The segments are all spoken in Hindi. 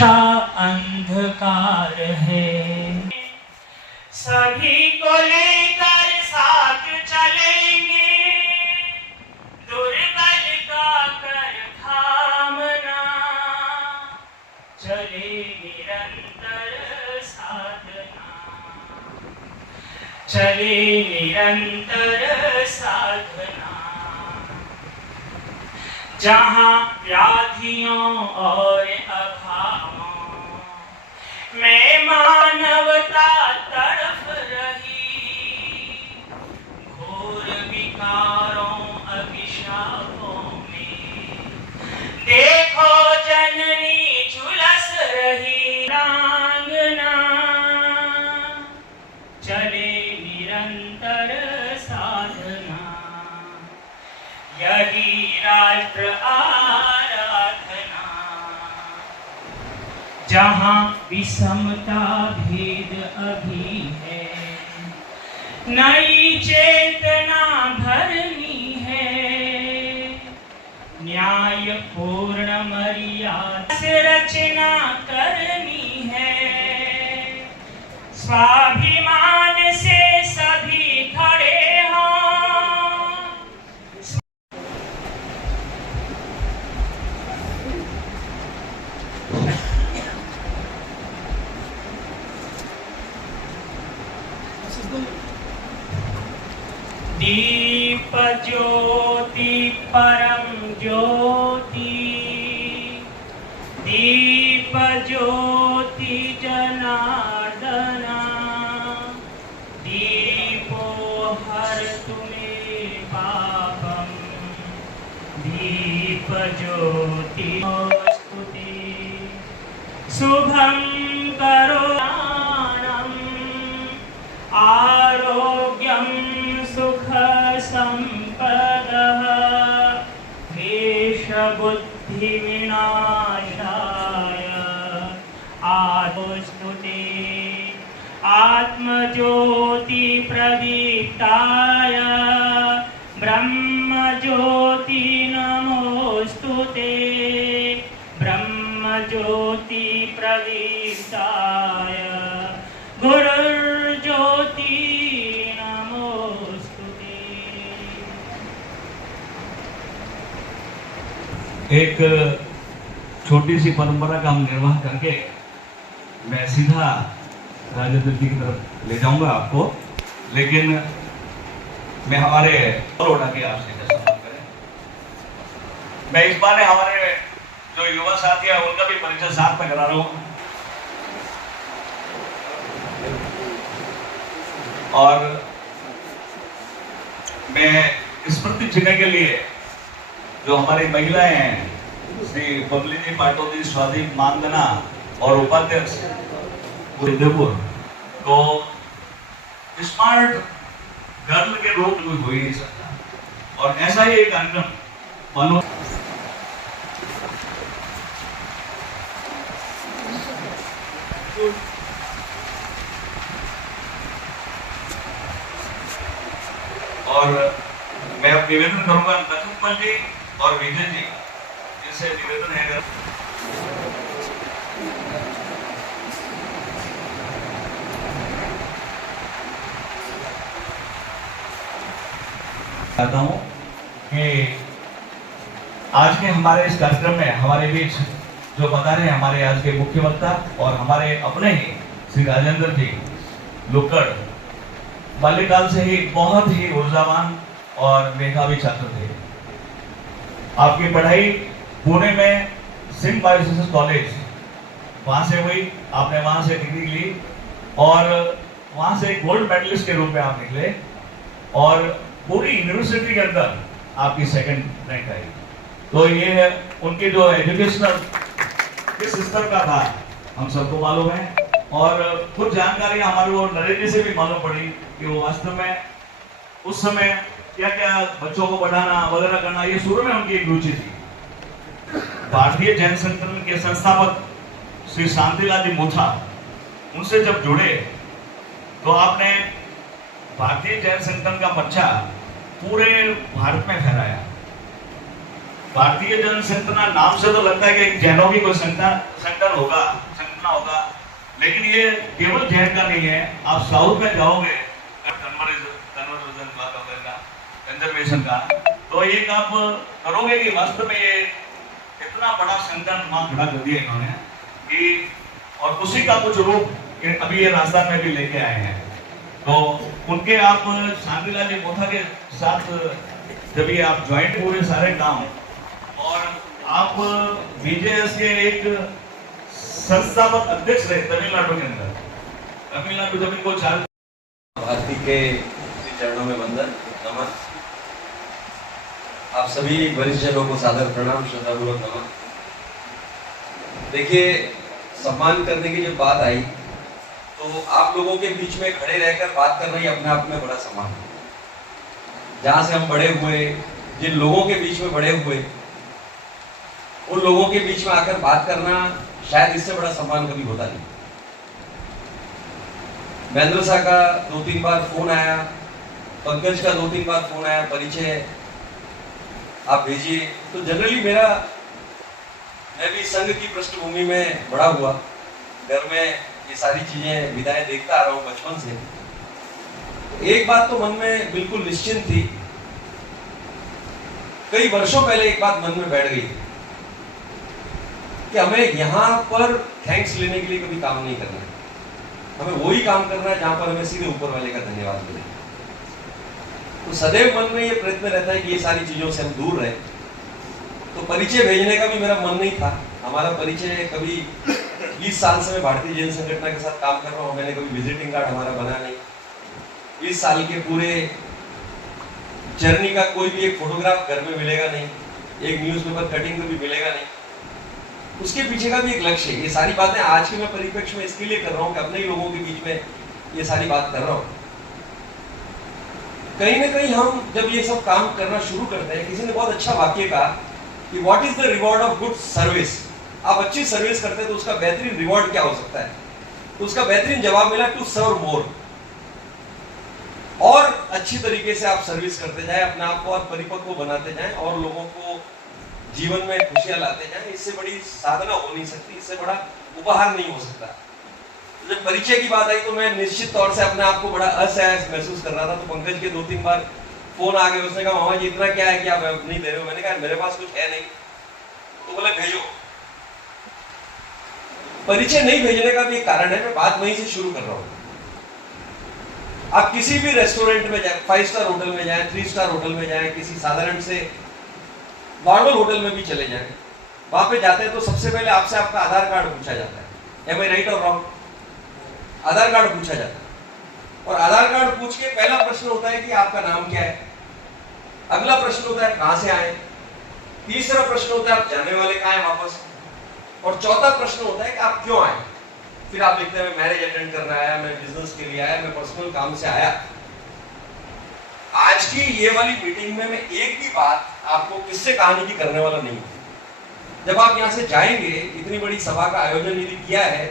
कक्षा अंधकार है। सभी को लेकर साथ चलेंगे, दुर्बल का कर थामना, चले निरंतर साधना, चले निरंतर साधना। जहाँ व्याधियों और अभावों में मानवता तड़फ रही, घोर विकारों अभिशापों में देखो जननी झुलस रही प्रांगना, चले निरंतर साधना, यही राष्ट्र आराधना। जहाँ विषमता भेद अभी है, नई चेतना भरनी है, न्याय पूर्ण मर्यादा से रचना करनी है, स्वाभिमान से सभी खड़े हों। दीप ज्योति परम ज्योति, दीप ज्योति जनार्दना, दीपो हरतु मे पापम, दीप ज्योति स्तुति, शुभं करोणानं आरोग्यं सुख संपदः, क्लेश बुद्धि विनाशाय आत्मस्तुते, आत्मज्योति प्रदीप्ताय ब्रह्म ज्योति नमोस्तुते, ब्रह्म ज्योति प्रदीप्ताय गुरुर्ज्योति एक छोटी सी परंपरा का हम निर्वाह करके मैं सीधा राजेंद्र जी की तरफ ले जाऊंगा आपको, लेकिन मैं हमारे उठा के आपसे सम्मान करें। मैं इस बार हमारे जो युवा साथी हैं उनका भी परिचय साथ में करा रहा हूं, और मैं स्मृति चिन्ह के लिए जो हमारी महिलाएं हैं, श्री बबली जी पाटोदी, स्वाति मानदना और उपाध्यक्ष उदयपुर को स्मार्ट गर्ल के रूप में हो ही नहीं सकता, और ऐसा ही एक कार्यक्रम मनो और मैं अब निवेदन करूंगा लक्ष्मण जी और विजय जी, जिनसे निवेदन है चाहता हूं कि आज के हमारे इस कार्यक्रम में हमारे बीच जो बता रहे हैं हमारे आज के मुख्य वक्ता और हमारे अपने ही श्री राजेंद्र जी लुक्कड़ बाल्यकाल से ही बहुत ही ऊर्जावान और मेधावी छात्र थे। आपकी पढ़ाई पुणे में सिंह बायोसाइंस कॉलेज वहां से हुई, आपने वहां से डिग्री ली और वहां से गोल्ड मेडलिस्ट के रूप में आप निकले, और पूरी यूनिवर्सिटी के अंदर आपकी सेकंड रैंक आई। तो ये उनके जो एजुकेशनल किस स्तर का था हम सबको मालूम है, और कुछ जानकारी हमारे वो नरेंद्र से भी मालूम पड़ी कि वो वास्तव में उस समय क्या क्या बच्चों को पढ़ाना वगैरह करना, ये शुरू में उनकी एक रुचि थी। भारतीय जैन संगठन के संस्थापक श्री शांतिलाल जी मुथा, उनसे जब जुड़े तो आपने भारतीय जैन संगठन का पर्चा पूरे भारत में फहराया। भारतीय जन संगठन नाम से तो लगता है कि एक जैनों की कोई संगठन होगा, लेकिन ये केवल जैन का नहीं है। आप साउथ में जाओगे कंजर्वेशन का, तो एक आप करोगे कि वास्तव में ये इतना बड़ा संगठन वहां खड़ा कर दिया इन्होंने कि, और उसी का कुछ रूप अभी ये राजस्थान में भी लेके आए हैं। तो उनके आप शांतिलाल जी मोथा के साथ जब ये आप ज्वाइंट पूरे सारे काम, और आप बीजेएस के एक संस्थापक अध्यक्ष रहे तमिलनाडु के अंदर, तमिलनाडु जब इनको चाल भारती के चरणों में वंदन नमन। आप सभी वरिष्ठ जनों को सादर प्रणाम, श्रद्धापूर्वक नमन। देखिए, सम्मान करने की जब बात आई तो आप लोगों के बीच में खड़े रहकर बात करना ही अपने आप में बड़ा सम्मान है। जहां से हम बड़े हुए, जिन लोगों के बीच में बड़े हुए, उन लोगों के बीच में आकर बात करना शायद इससे बड़ा सम्मान कभी होता नहीं। महेंद्र साहब का 2-3 बार फोन आया, पंकज का 2-3 बार फोन आया, परिचय आप भेजिए। तो जनरली मैं भी संघ की पृष्ठभूमि में बड़ा हुआ, घर में ये सारी चीजें विदाएं देखता आ रहा हूँ बचपन से। तो एक बात तो मन में बिल्कुल निश्चिंत थी, कई वर्षों पहले एक बात मन में बैठ गई कि हमें यहाँ पर थैंक्स लेने के लिए कभी काम नहीं करना है, हमें वही काम करना है जहां पर हमें सीधे ऊपर वाले का धन्यवाद मिले। तो सदैव मन में ये प्रयत्न रहता है कि ये सारी चीजों से हम दूर रहे। तो परिचय भेजने का भी मेरा मन नहीं था। हमारा परिचय कभी 20 साल से मैं भारतीय जैन संगठन के साथ काम कर रहा हूँ, मैंने कभी विजिटिंग कार्ड हमारा बना नहीं। 20 साल के पूरे जर्नी का कोई भी एक फोटोग्राफ घर में मिलेगा नहीं, एक न्यूज़पेपर कटिंग कभी मिलेगा नहीं। उसके पीछे का भी एक लक्ष्य है। ये सारी बातें आज के मैं परिप्रेक्ष्य में इसके लिए कर रहा हूँ कि अपने ही लोगों के बीच में ये सारी बात कर रहा हूँ। कहीं ना कहीं हम जब ये सब काम करना शुरू करते हैं, किसी ने बहुत अच्छा वाक्य कहा कि what is the reward of good service. आप अच्छी सर्विस करते हैं तो उसका बेहतरीन रिवॉर्ड क्या हो सकता है? तो उसका बेहतरीन जवाब मिला, टू सर्व मोर। और अच्छी तरीके से आप सर्विस करते जाएं, अपने आप को और परिपक्व बनाते जाएं और लोगों को जीवन में खुशियां लाते जाएं। इससे बड़ी साधना हो नहीं सकती, इससे बड़ा उपहार नहीं हो सकता। जब परिचय की बात आई तो मैं निश्चित तौर से अपने आप को बड़ा असहज महसूस कर रहा था। तो पंकज के 2-3 बार फोन आ गए, उसने कहा मामा जी इतना क्या है कि आप नहीं दे रहे हो? मैंने कहा मेरे पास कुछ है नहीं। तो बोले भेजो। परिचय नहीं भेजने का भी एक कारण है, मैं बात वहीं से शुरू कर रहा हूं। आप किसी भी रेस्टोरेंट में जाए, 5 स्टार होटल में जाए, 3 स्टार होटल में जाए, किसी साधारण से नॉर्मल होटल में भी चले जाए, वहां पे जाते हैं तो सबसे पहले आपसे आपका आधार कार्ड पूछा जाता है। एम आई राइट और रॉन्ग? आधार कार्ड पूछा जाता है। और आधार कार्ड पूछ के पहला प्रश्न होता है कि आपका नाम क्या है, अगला प्रश्न होता है कहां से आए, तीसरा प्रश्न होता है आप जाने वाले कहां हैं वापस, और चौथा प्रश्न होता है कि आप क्यों आए। फिर आप लिखते हैं मैं मैरिज अटेंड करने आया, मैं बिजनेस के लिए आया, मैं पर्सनल काम से आया। आज की ये वाली मीटिंग में मैं एक भी बात आपको किससे कहानी की करने वाला नहीं हूं। जब आप यहां से जाएंगे, इतनी बड़ी सभा का आयोजन यदि किया है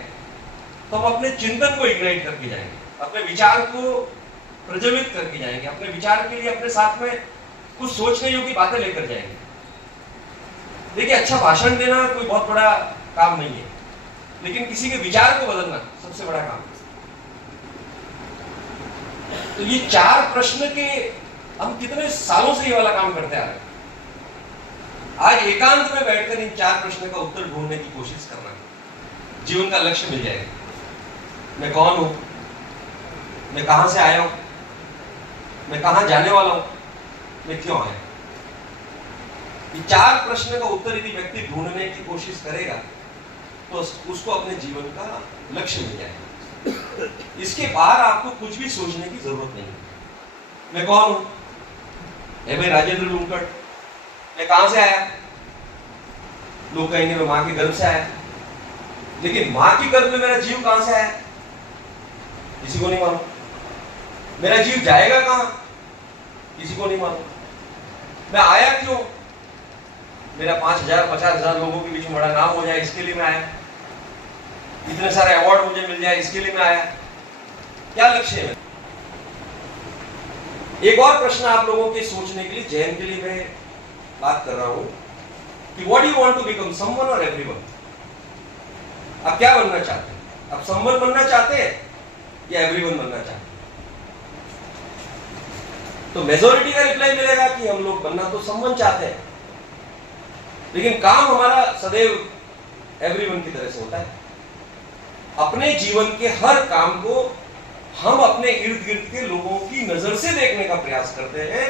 तो हम अपने चिंतन को इग्नाइट करके जाएंगे, अपने विचार को प्रज्वलित करके जाएंगे, अपने विचार के लिए अपने साथ में कुछ सोचने योग्य बातें लेकर जाएंगे। देखिए, अच्छा भाषण देना कोई बहुत बड़ा काम नहीं है, लेकिन किसी के विचार को बदलना सबसे बड़ा काम है। तो ये 4 प्रश्न के हम कितने सालों से ये वाला काम करते आ रहे हैं। आज एकांत में बैठकर इन 4 प्रश्न का उत्तर ढूंढने की कोशिश करना है, जीवन का लक्ष्य मिल जाएगा। मैं कौन हूं, मैं कहां से आया हूं, मैं कहां जाने वाला हूं, मैं क्यों आया। ये 4 प्रश्न का उत्तर यदि व्यक्ति ढूंढने की कोशिश करेगा तो उसको अपने जीवन का लक्ष्य मिल जाएगा। इसके बाहर आपको कुछ भी सोचने की जरूरत नहीं है। मैं कौन हूं? मैं राजेंद्र लूंकड़। मैं कहां से आया? लोग कहेंगे मैं मां के गर्भ से आया। लेकिन मां के गर्भ में मेरा जीव कहां से आया? किसी को नहीं मालूम। मेरा जीव जाएगा कहां? किसी को नहीं मालूम। मैं आया क्यों? मेरा 5,000 50,000 लोगों के बीच में बड़ा नाम हो जाए, इसके लिए मैं आया। इतने सारे अवार्ड मुझे मिल जाए, इसके लिए मैं आया। क्या लक्ष्य है? एक और प्रश्न आप लोगों के सोचने के लिए, जैन के लिए मैं बात कर रहा हूं कि what you want to become, someone और एवरीवन? आप क्या बनना चाहते हैं? आप समवन बनना चाहते हैं या एवरीवन बनना चाहते हैं? तो मेजॉरिटी का रिप्लाई मिलेगा कि हम लोग बनना तो समवन चाहते हैं, लेकिन काम हमारा सदैव एवरीवन की तरह से होता है। अपने जीवन के हर काम को हम अपने इर्द गिर्द के लोगों की नजर से देखने का प्रयास करते हैं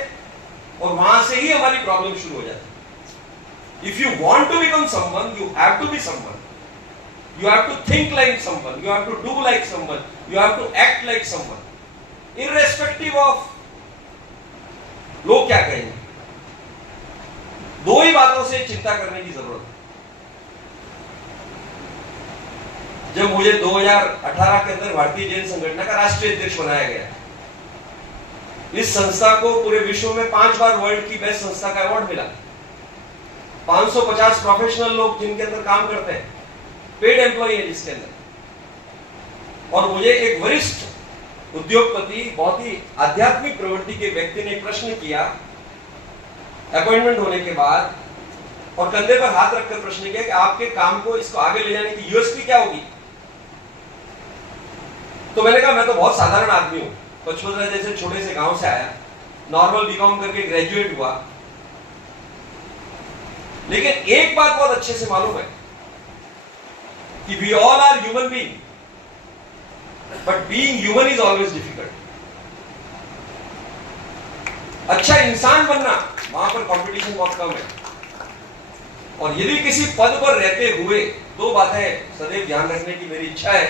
और वहां से ही हमारी प्रॉब्लम शुरू हो जाती है। If you want to become someone, you have to be someone, you have to think like someone, you have to do like someone, you have to act like someone, irrespective of लोग क्या कहेंगे। दो ही बातों से चिंता करने की जरूरत है। जब मुझे 2018 के अंदर भारतीय जैन संगठन का राष्ट्रीय अध्यक्ष बनाया गया, इस संस्था को पूरे विश्व में 5 बार वर्ल्ड की बेस्ट संस्था का अवार्ड मिला। 550 प्रोफेशनल लोग जिनके अंदर काम करते हैं, पेड एम्प्लॉय है जिसके अंदर, और मुझे एक वरिष्ठ उद्योगपति, बहुत ही आध्यात्मिक प्रवृत्ति के व्यक्ति ने प्रश्न किया अपॉइंटमेंट होने के बाद, और कंधे पर हाथ रखकर प्रश्न किया कि आपके काम को, इसको आगे ले जाने की यूएसपी क्या होगी? तो मैंने कहा मैं तो बहुत साधारण आदमी हूं, पचपदरा जैसे छोटे से गांव से आया, नॉर्मल बीकॉम करके ग्रेजुएट हुआ, लेकिन एक बात बहुत अच्छे से मालूम है कि we all are human being, but being human is always difficult. अच्छा इंसान बनना, वहां पर कंपटीशन बहुत कम है, और यदि किसी पद पर रहते हुए दो बातें सदैव ध्यान रखने की मेरी इच्छा है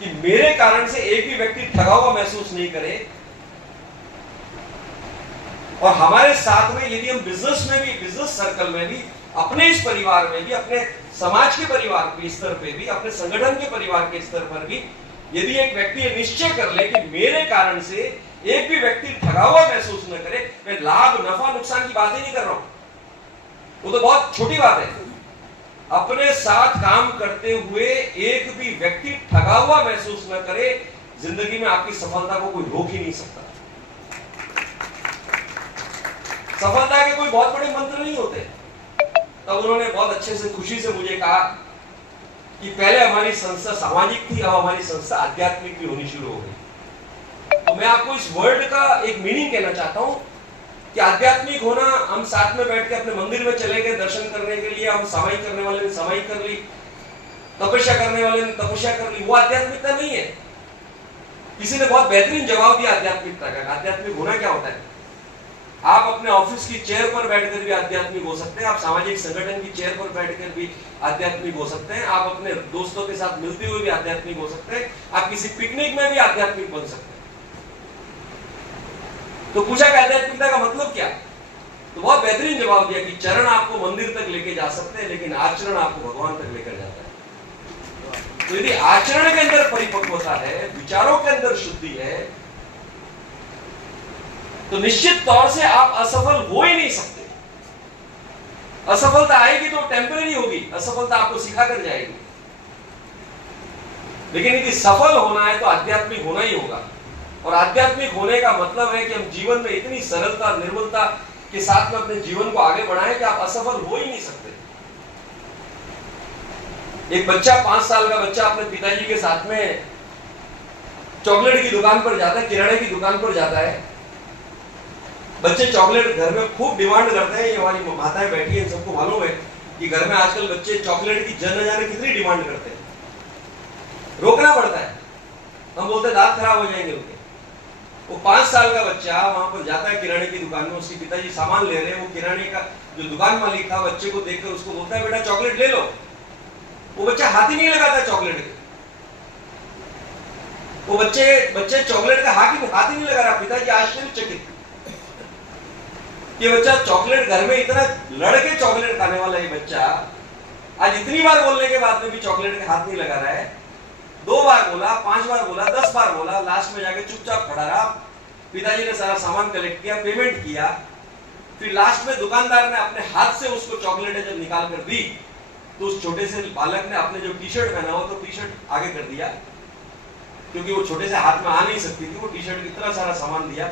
कि मेरे कारण से एक भी व्यक्ति ठगा हुआ महसूस नहीं करे, और हमारे साथ में यदि हम बिजनेस में भी, बिजनेस सर्कल में भी, अपने इस परिवार में भी, अपने समाज के परिवार के स्तर पे भी, अपने संगठन के परिवार के स्तर पर भी यदि एक व्यक्ति ये निश्चय कर ले कि मेरे कारण से एक भी व्यक्ति ठगा हुआ महसूस न करे, मैं लाभ नफा नुकसान की बात ही नहीं कर रहा हूं, वो तो बहुत छोटी बात है, अपने साथ काम करते हुए एक भी व्यक्ति ठगा हुआ महसूस न करे, जिंदगी में आपकी सफलता को कोई रोक ही नहीं सकता। सफलता के कोई बहुत बड़े मंत्र नहीं होते। तब उन्होंने बहुत अच्छे से, खुशी से मुझे कहा कि पहले हमारी संस्था सामाजिक थी, अब हमारी संस्था आध्यात्मिक भी होनी शुरू हो गई। तो मैं आपको इस वर्ड का एक मीनिंग कहना चाहता हूं कि आध्यात्मिक होना, हम साथ में बैठ के अपने मंदिर में चले गए दर्शन करने के लिए, हम समाई करने वाले ने समाई कर ली, तपस्या करने वाले ने तपस्या कर ली, वो आध्यात्मिकता नहीं है। किसी ने बहुत बेहतरीन जवाब दिया आध्यात्मिकता का। आध्यात्मिक होना क्या होता है? आप अपने ऑफिस की चेयर पर बैठकर भी आध्यात्मिक हो सकते हैं, आप सामाजिक संगठन की चेयर पर बैठकर भी आध्यात्मिक हो सकते हैं, आप अपने दोस्तों के साथ मिलते हुए भी आध्यात्मिक हो सकते हैं, आप किसी पिकनिक में भी आध्यात्मिक बन सकते हैं। तो पूछा कि आध्यात्मिकता का मतलब क्या? तो बहुत बेहतरीन जवाब दिया कि चरण आपको मंदिर तक लेके जा सकते हैं, लेकिन आचरण आपको भगवान तक लेकर जाता है। तो यदि आचरण के अंदर परिपक्वता है, विचारों के अंदर शुद्धि है, तो निश्चित तौर से आप असफल हो ही नहीं सकते। असफलता आएगी तो टेम्पररी होगी, असफलता आपको सिखा कर जाएगी, लेकिन यदि सफल होना है तो आध्यात्मिक होना ही होगा। और आध्यात्मिक होने का मतलब है कि हम जीवन में इतनी सरलता, निर्मलता के साथ में अपने जीवन को आगे बढ़ाएं कि आप असफल हो ही नहीं सकते। एक बच्चा, 5 साल का बच्चा अपने पिताजी के साथ में चॉकलेट की दुकान पर जाता है, किराने की दुकान पर जाता है। बच्चे चॉकलेट घर में खूब डिमांड करते हैं, ये हमारी माताएं बैठी हैं, सबको मालूम है कि घर में आजकल बच्चे चॉकलेट की न जाने कितनी डिमांड करते हैं। रोकना पड़ता है, हम बोलते हैं दांत खराब हो जाएंगे उनके। वो 5 साल का बच्चा वहां पर जाता है किराने की दुकान में, उसके पिताजी सामान ले रहे हैं, वो किराने का जो दुकान मालिक था बच्चे को देखकर उसको बोलता है बेटा चॉकलेट ले लो। वो बच्चा हाथ ही नहीं लगाता चॉकलेट के, वो बच्चे चॉकलेट का हाथ ही नहीं लगा रहा। पिताजी आश्चर्यचकित, ये बच्चा चॉकलेट घर में इतना लड़के चॉकलेट खाने वाला ये बच्चा आज इतनी बार बोलने के बाद में भी चॉकलेट के हाथ नहीं लगा रहा है। 2 बार बोला, 5 बार बोला, 10 बार बोला, लास्ट में जाके चुपचाप खड़ा रहा। पिताजी ने सारा सामान कलेक्ट किया, पेमेंट किया, फिर लास्ट में दुकानदार ने अपने हाथ से उसको चॉकलेट जब निकाल कर दी तो उस छोटे से बालक ने अपने जो टी-शर्ट पहना हुआ तो टी-शर्ट आगे कर दिया, क्योंकि वो छोटे से हाथ में आ नहीं सकती थी, वो टी-शर्ट इतना सारा सामान दिया।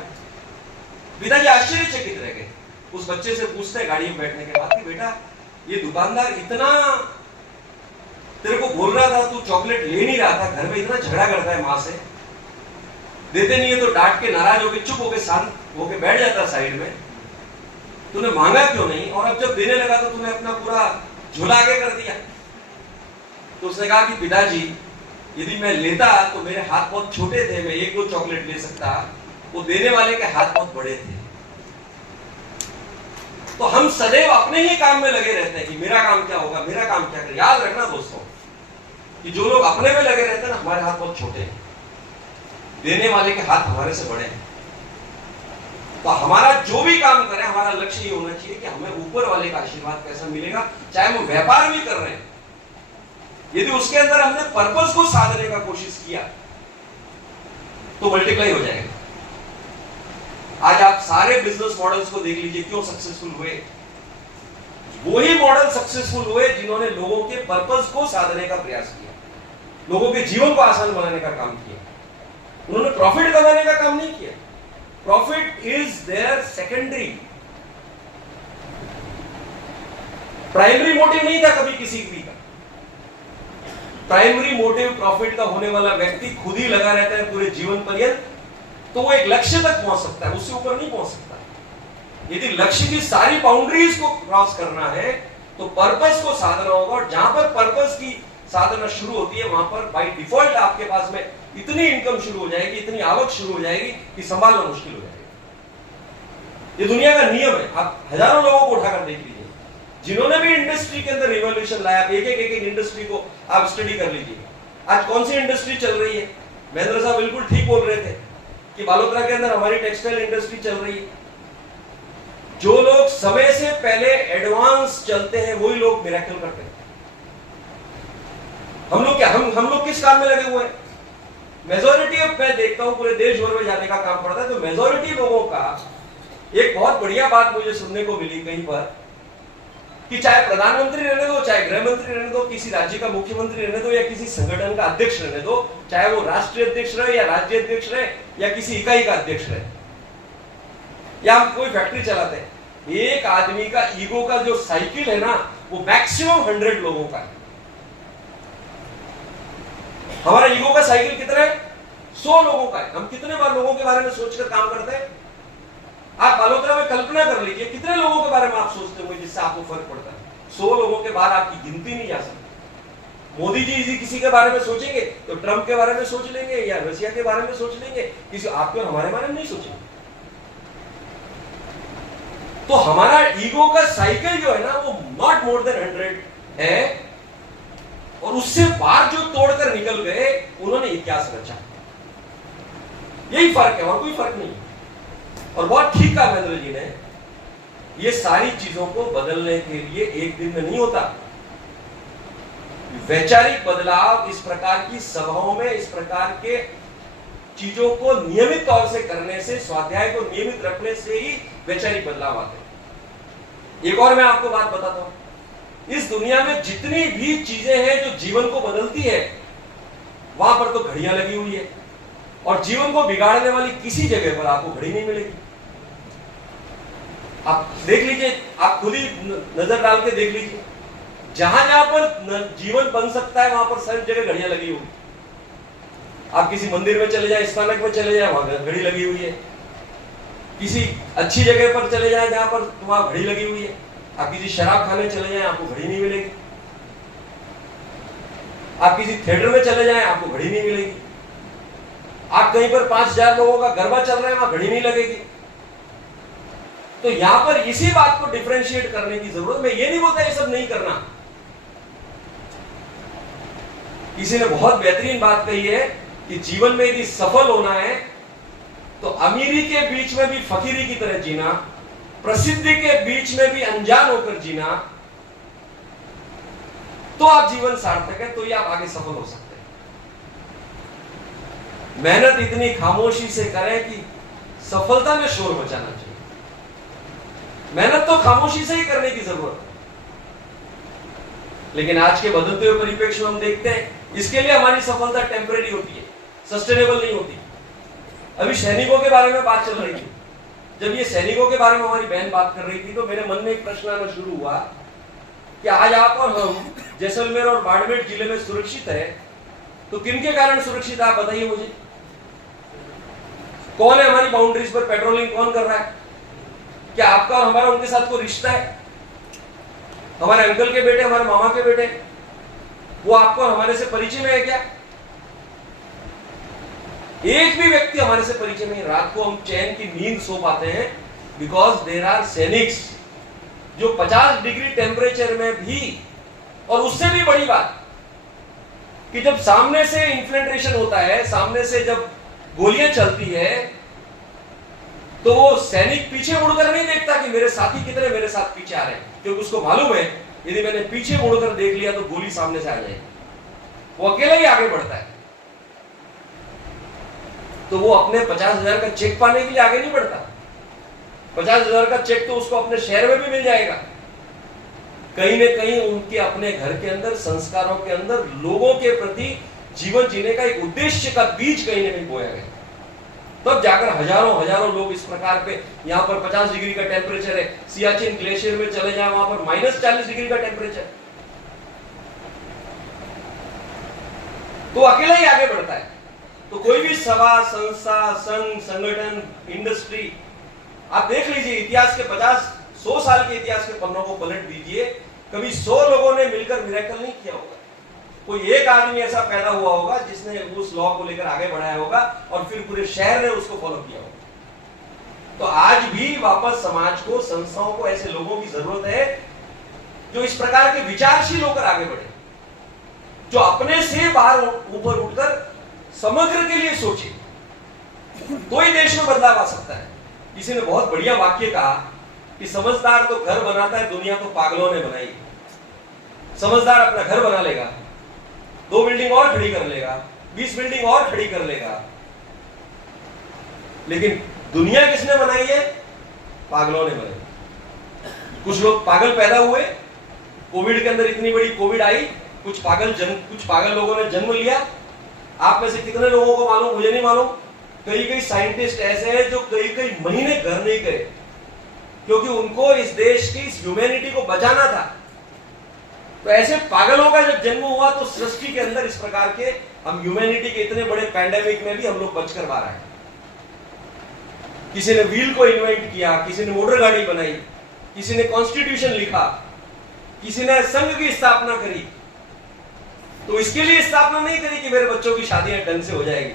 पिताजी आश्चर्यचकित रह गए। उस बच्चे से पूछते हैं गाड़ी में बैठने के बाद कि बेटा ये दुकानदार इतना तेरे को बोल रहा था, तू चॉकलेट ले नहीं रहा था, घर में इतना झगड़ा करता है माँ से, देते नहीं है तो डांट के नाराज होके चुप होके शांत होके बैठ जाता साइड में, तूने मांगा क्यों नहीं? और अब जब देने लगा तो तूने अपना पूरा झोला आगे कर दिया। तो उसने कहा कि पिताजी, यदि मैं लेता तो मेरे हाथ बहुत छोटे थे, मैं एक दो चॉकलेट ले सकता, वो देने वाले के हाथ बहुत बड़े थे। तो हम सदैव अपने ही काम में लगे रहते हैं कि मेरा काम क्या होगा, मेरा काम क्या करें। याद रखना दोस्तों कि जो लोग अपने में लगे रहते हैं ना, हमारे हाथ बहुत छोटे हैं, देने वाले के हाथ हमारे से बड़े हैं। तो हमारा जो भी काम करें, हमारा लक्ष्य ये होना चाहिए कि हमें ऊपर वाले का आशीर्वाद कैसा मिलेगा। चाहे वो व्यापार भी कर रहे हैं, यदि उसके अंदर हमने पर्पस को साधने का कोशिश किया तो मल्टीप्लाई हो जाएगा। आज आप सारे बिजनेस मॉडल्स को देख लीजिए, क्यों सक्सेसफुल हुए? वही मॉडल सक्सेसफुल हुए जिन्होंने लोगों के पर्पस को साधने का प्रयास किया, लोगों के जीवन को आसान बनाने का काम किया। उन्होंने प्रॉफिट कमाने का काम नहीं किया। Profit is their secondary, primary motive नहीं था कभी किसी भी का। प्राइमरी मोटिव प्रॉफिट का होने वाला व्यक्ति खुद ही लगा रहता है पूरे जीवन पर्यंत, तो वो एक लक्ष्य तक पहुंच सकता है, उससे ऊपर नहीं पहुंच सकता। यदि लक्ष्य की सारी बाउंड्रीज को क्रॉस करना है तो पर्पस को साधना होगा, और जहां पर पर्पस की साधना शुरू होती है वहां पर बाय डिफॉल्ट आपके पास में इतनी इनकम शुरू हो जाएगी, इतनी आवक शुरू हो जाएगी कि संभालना मुश्किल हो जाएगा। ये दुनिया का नियम है। आप हजारों लोगों को उठाकर देख लीजिए जिन्होंने भी इंडस्ट्री के अंदर रिवॉल्यूशन लाया। एक एक इंडस्ट्री को आप स्टडी कर लीजिए। आज कौन सी इंडस्ट्री चल रही है? महेंद्र साहब बिल्कुल ठीक बोल रहे थे कि बालोतरा के अंदर हमारी टेक्सटाइल इंडस्ट्री चल रही है। जो लोग समय से पहले एडवांस चलते हैं वही लोग मिरेकल करते हैं। हम लोग क्या, हम लोग किस काम में लगे हुए हैं? मेजॉरिटी ऑफ, मैं देखता हूं पूरे देश भर में जाने का काम पड़ता है, तो मेजॉरिटी लोगों का एक बहुत बढ़िया बात मुझे सुनने को मिली कहीं पर कि चाहे प्रधानमंत्री रहने दो, चाहे गृह मंत्री रहने दो, किसी राज्य का मुख्यमंत्री रहने दो, या किसी संगठन का अध्यक्ष रहने दो, चाहे वो राष्ट्रीय अध्यक्ष रहे या राज्य अध्यक्ष रहे या किसी इकाई का अध्यक्ष रहे, या हम कोई फैक्ट्री चलाते हैं, एक आदमी का ईगो का जो साइकिल है ना, वो मैक्सिमम 100 लोगों का है। हमारा ईगो का साइकिल कितना है? 100 लोगों का है। हम कितने बार लोगों के बारे में सोचकर काम करते हैं? आप बालोतरा में कल्पना कर लीजिए कितने लोगों के बारे में आप सोचते होंगे जिससे आपको फर्क पड़ता है। 100 लोगों के बारे आपकी गिनती नहीं जा सकती। मोदी जी यदि किसी के बारे में सोचेंगे तो ट्रंप के बारे में सोच लेंगे, या रशिया के बारे में सोच लेंगे, किसी आपके और हमारे बारे में नहीं सोचेंगे। तो हमारा ईगो का साइकिल जो है ना, वो नॉट मोर देन 100 है, और उससे बाहर जो तोड़कर निकल गए उन्होंने इतिहास रचा। यही फर्क है और कोई फर्क नहीं। और बहुत ठीक कहा महेंद्र जी ने, ये सारी चीजों को बदलने के लिए एक दिन में नहीं होता। वैचारिक बदलाव इस प्रकार की सभाओं में, इस प्रकार के चीजों को नियमित तौर से करने से, स्वाध्याय को नियमित रखने से ही वैचारिक बदलाव आते हैं। एक और मैं आपको बात बताता हूं, इस दुनिया में जितनी भी चीजें हैं जो जीवन को बदलती है, वहां पर तो घड़ियां लगी हुई है, और जीवन को बिगाड़ने वाली किसी जगह पर आपको घड़ी नहीं मिलेगी। आप देख लीजिए, आप खुद ही नजर डाल के देख लीजिए, जहां जहां पर जीवन बन सकता है वहां पर सब जगह घड़ियां लगी हुई। आप किसी मंदिर में चले जाए, स्थानक में चले जाए, वहां घड़ी लगी हुई है। किसी अच्छी जगह पर चले जाए जहां पर वहां घड़ी लगी हुई है। आप किसी शराब खाने चले जाए, आपको घड़ी नहीं मिलेगी। आप किसी थिएटर में चले जाए, आपको घड़ी नहीं मिलेगी। आप कहीं पर 5000 लोगों का गरबा चल रहा है, वहां घड़ी नहीं लगेगी। तो यहां पर इसी बात को डिफरेंशिएट करने की जरूरत। मैं ये नहीं बोलता ये सब नहीं करना। किसी ने बहुत बेहतरीन बात कही है कि जीवन में यदि सफल होना है तो अमीरी के बीच में भी फकीरी की तरह जीना, प्रसिद्धि के बीच में भी अनजान होकर जीना, तो आप जीवन सार्थक है, तो ही आप आगे सफल हो सकते हैं। मेहनत इतनी खामोशी से करें कि सफलता में शोर मचाना चाहिए। मेहनत तो खामोशी से ही करने की जरूरत है। लेकिन आज के बदलते हुए परिप्रेक्ष्य में हम देखते हैं, इसके लिए हमारी सफलता टेम्परेरी होती है, सस्टेनेबल नहीं होती। अभी सैनिकों के बारे में बात चल रही थी। जब ये सैनिकों के बारे में हमारी बहन बात कर रही थी तो मेरे मन में एक प्रश्न आना शुरू हुआ कि आज आप और हम जैसलमेर और बाड़मेर जिले में सुरक्षित है, तो किनके कारण सुरक्षित आप बताइए मुझे। कौन है हमारी बाउंड्रीज पर पेट्रोलिंग कौन कर रहा है? क्या आपका और हमारा उनके साथ कोई रिश्ता है? हमारे अंकल के बेटे, हमारे मामा के बेटे, वो आपको और हमारे से परिचय में है क्या? एक भी व्यक्ति हमारे से परिचय में। रात को हम चैन की नींद सो पाते हैं बिकॉज देयर आर सैनिक्स जो 50 डिग्री टेम्परेचर में भी, और उससे भी बड़ी बात कि जब सामने से इन्फिल्ट्रेशन होता है, सामने से जब गोलियां चलती है, तो वो सैनिक पीछे मुड़कर नहीं देखता कि मेरे साथी कितने मेरे साथ पीछे आ रहे हैं, क्योंकि उसको मालूम है यदि मैंने पीछे मुड़कर देख लिया तो गोली सामने से आ जाएगी। वो अकेला ही आगे बढ़ता है। तो वो अपने 50,000 का चेक पाने के लिए आगे नहीं बढ़ता। 50,000 का चेक तो उसको अपने शहर में भी मिल जाएगा। कहीं न कहीं उनके अपने घर के अंदर, संस्कारों के अंदर, लोगों के प्रति जीवन जीने का एक उद्देश्य का बीज कहीं न कहीं बोया गया। तब जाकर हजारों लोग इस प्रकार पे, यहाँ पर 50 डिग्री का टेम्परेचर है, सियाचिन ग्लेशियर में चले जाए वहां पर -40 डिग्री का टेम्परेचर, तो अकेला ही आगे बढ़ता है। तो कोई भी सभा, संस्था, संघ, संगठन, इंडस्ट्री, आप देख लीजिए इतिहास के 50-100 साल के इतिहास के पन्नों को पलट दीजिए, कभी 100 लोगों ने मिलकर मिरेकल नहीं किया होगा। कोई एक आदमी ऐसा पैदा हुआ होगा जिसने उस लॉ को लेकर आगे बढ़ाया होगा और फिर पूरे शहर ने उसको फॉलो किया होगा। तो आज भी वापस समाज को, संस्थाओं को ऐसे लोगों की जरूरत है जो इस प्रकार के विचारशील होकर आगे बढ़े, जो अपने से बाहर ऊपर उठकर समग्र के लिए सोचे, तो ही देश में बदलाव आ सकता है। किसी ने बहुत बढ़िया वाक्य कहा कि समझदार तो घर बनाता है, दुनिया तो पागलों ने बनाई। समझदार अपना घर बना लेगा, 2 बिल्डिंग और खड़ी कर लेगा, 20 बिल्डिंग और खड़ी कर लेगा, लेकिन दुनिया किसने बनाई है? पागलों ने बनाई। कुछ लोग पागल पैदा हुए, कोविड के अंदर इतनी बड़ी कोविड आई, कुछ पागल लोगों ने जन्म लिया। आप में से कितने लोगों को मालूम, मुझे नहीं मालूम, कई साइंटिस्ट ऐसे हैं जो कई महीने घर नहीं गए, क्योंकि उनको इस देश की, इस ह्यूमैनिटी को बचाना था। तो ऐसे पागलों का जब जन्म हुआ तो सृष्टि के अंदर इस प्रकार के, हम ह्यूमैनिटी के इतने बड़े पैंडेमिक में भी हम लोग बचकर बाहर आए। किसी ने व्हील को इन्वेंट किया, किसी ने मोटर गाड़ी बनाई, किसी ने कॉन्स्टिट्यूशन लिखा, किसी ने संघ की स्थापना करी। तो इसके लिए स्थापना नहीं करी कि मेरे बच्चों की शादियां ढंग से हो जाएगी।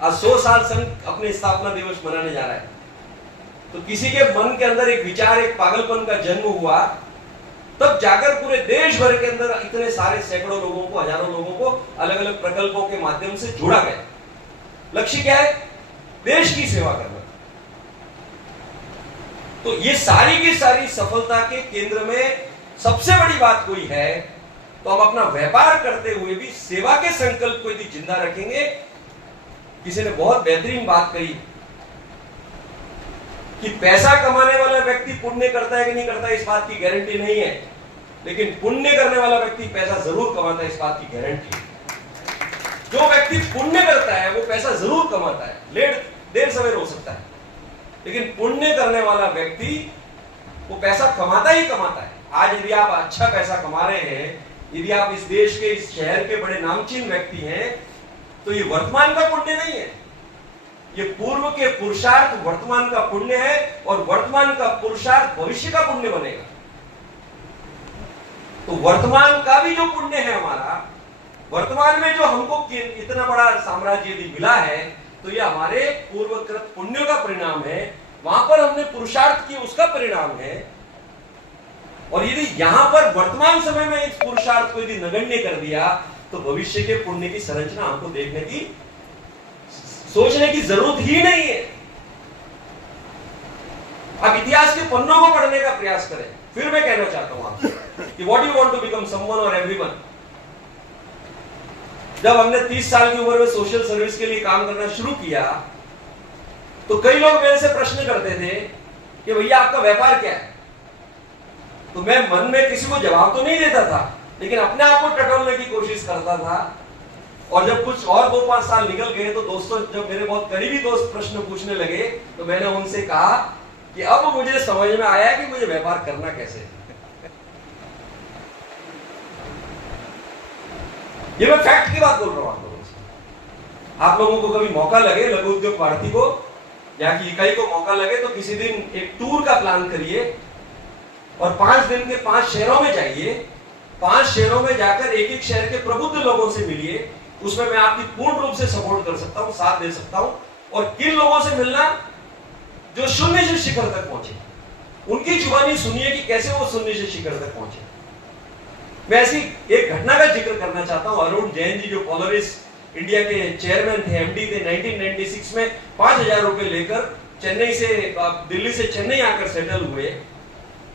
आज 100 साल संघ अपने स्थापना दिवस मनाने जा रहा है। तो किसी के मन के अंदर एक विचार, एक पागलपन का जन्म हुआ, तब जाकर पूरे देश भर के अंदर इतने सारे सैकड़ों लोगों को, हजारों लोगों को अलग अलग प्रकल्पों के माध्यम से जोड़ा गया। लक्ष्य क्या है? देश की सेवा करना। तो ये सारी की सारी सफलता के केंद्र में सबसे बड़ी बात कोई है तो हम अपना व्यापार करते हुए भी सेवा के संकल्प को यदि जिंदा रखेंगे। किसी ने बहुत बेहतरीन बात कही कि पैसा कमाने वाला व्यक्ति पुण्य करता है कि नहीं करता, इस बात की गारंटी नहीं है, लेकिन पुण्य करने वाला व्यक्ति पैसा जरूर कमाता है, इस बात की गारंटी है। जो व्यक्ति पुण्य करता है वो पैसा जरूर कमाता है, देर सवेर हो सकता है, लेकिन पुण्य करने वाला व्यक्ति वो पैसा कमाता ही कमाता है। आज यदि आप अच्छा पैसा कमा रहे हैं, यदि आप इस देश के, इस शहर के बड़े नामचीन व्यक्ति हैं, तो ये वर्तमान का पुण्य नहीं है, ये पूर्व के पुरुषार्थ वर्तमान का पुण्य है, और वर्तमान का पुरुषार्थ भविष्य का पुण्य बनेगा। तो वर्तमान का भी जो पुण्य है हमारा, वर्तमान में जो हमको इतना बड़ा साम्राज्य यदि मिला है, तो ये हमारे पूर्वकृत पुण्यों का परिणाम है। वहां पर हमने पुरुषार्थ किया, उसका परिणाम है। और यदि यहां पर वर्तमान समय में इस पुरुषार्थ को यदि नगण्य कर दिया, तो भविष्य के पुण्य की संरचना हमको देखने की, सोचने की जरूरत ही नहीं है। आप इतिहास के पन्नों को पढ़ने का प्रयास करें। फिर मैं कहना चाहता हूं आपसे कि what you want to become, someone और एवरीवन। जब हमने 30 साल की उम्र में सोशल सर्विस के लिए काम करना शुरू किया, तो कई लोग मेरे से प्रश्न करते थे कि भैया आपका व्यापार क्या है। तो मैं मन में किसी को जवाब तो नहीं देता था, लेकिन अपने आप को टटोलने की कोशिश करता था। और जब कुछ और 2-5 साल निकल गए, तो दोस्तों, जब मेरे बहुत करीबी दोस्त प्रश्न पूछने लगे, तो मैंने उनसे कहा कि अब मुझे समझ में आया कि मुझे व्यापार करना कैसे। ये मैं फैक्ट की बात बोल रहा हूं आप लोगों से। आप लोगों को कभी मौका लगे, लघु उद्योग भारती को या की इकाई को मौका लगे तो किसी दिन एक टूर का प्लान करिए और 5 दिन के 5 शहरों में जाइए। 5 शहरों में जाकर एक एक शहर के प्रबुद्ध लोगों से मिलिए। उसमें मैं आपकी पूर्ण रूप से सपोर्ट कर सकता हूं, साथ दे सकता हूं। और किन लोगों से मिलना जो शून्य से शिखर तक पहुंचे, उनकी जुबानी सुनिए कि कैसे वो शून्य से शिखर तक पहुंचे। मैं ऐसी एक घटना का जिक्र करना चाहता हूं। अरुण जैन जी जो पोलरिस इंडिया के चेयरमैन थे, एमडी थे, 1996 में 5,000 रुपए लेकर चेन्नई से, दिल्ली से चेन्नई आकर सेटल हुए।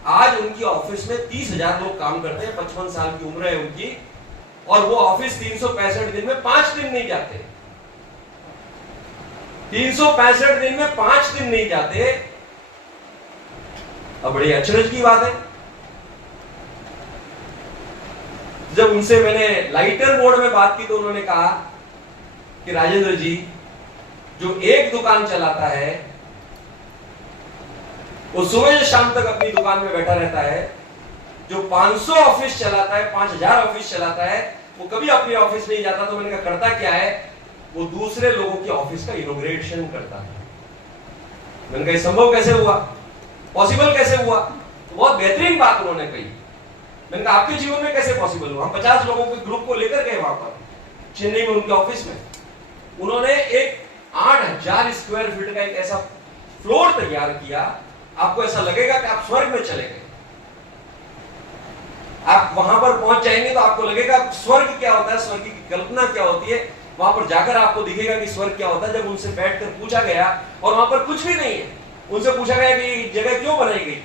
आज उनकी ऑफिस में 30,000 लोग काम करते हैं। 55 साल की उम्र है उनकी और वो ऑफिस 365 दिन में 5 दिन नहीं जाते। 365 दिन में 5 दिन नहीं जाते। अब बड़ी अचरज की बात है। जब उनसे मैंने लाइटर मोड में बात की तो उन्होंने कहा कि राजेंद्र जी, जो एक दुकान चलाता है वो सुबह से शाम तक अपनी दुकान में बैठा रहता है। जो 500 ऑफिस चलाता है, 5,000 ऑफिस चलाता है, वो कभी अपने ऑफिस नहीं जाता। तो मैंने कहा करता क्या है? वो दूसरे लोगों की ऑफिस का इनॉग्रेशन करता है। मैंने कहा संभव कैसे हुआ, पॉसिबल कैसे हुआ? तो बहुत बेहतरीन बात उन्होंने कही। मैंने कहा आपके जीवन में कैसे पॉसिबल हुआ? हम 50 लोगों के ग्रुप को लेकर गए वहां पर चेन्नई में उनके ऑफिस में। उन्होंने एक 8,000 स्क्वायर फीट का एक ऐसा फ्लोर तैयार किया, आपको ऐसा लगेगा कि आप स्वर्ग में चले गए। आप वहां पर पहुंच जाएंगे तो आपको लगेगा स्वर्ग क्या होता है, स्वर्ग की कल्पना क्या होती है। वहां पर जाकर आपको दिखेगा कि स्वर्ग क्या होता है। जब उनसे बैठकर पूछा गया और वहां पर कुछ भी नहीं है, उनसे पूछा गया कि जगह क्यों बनाई गई,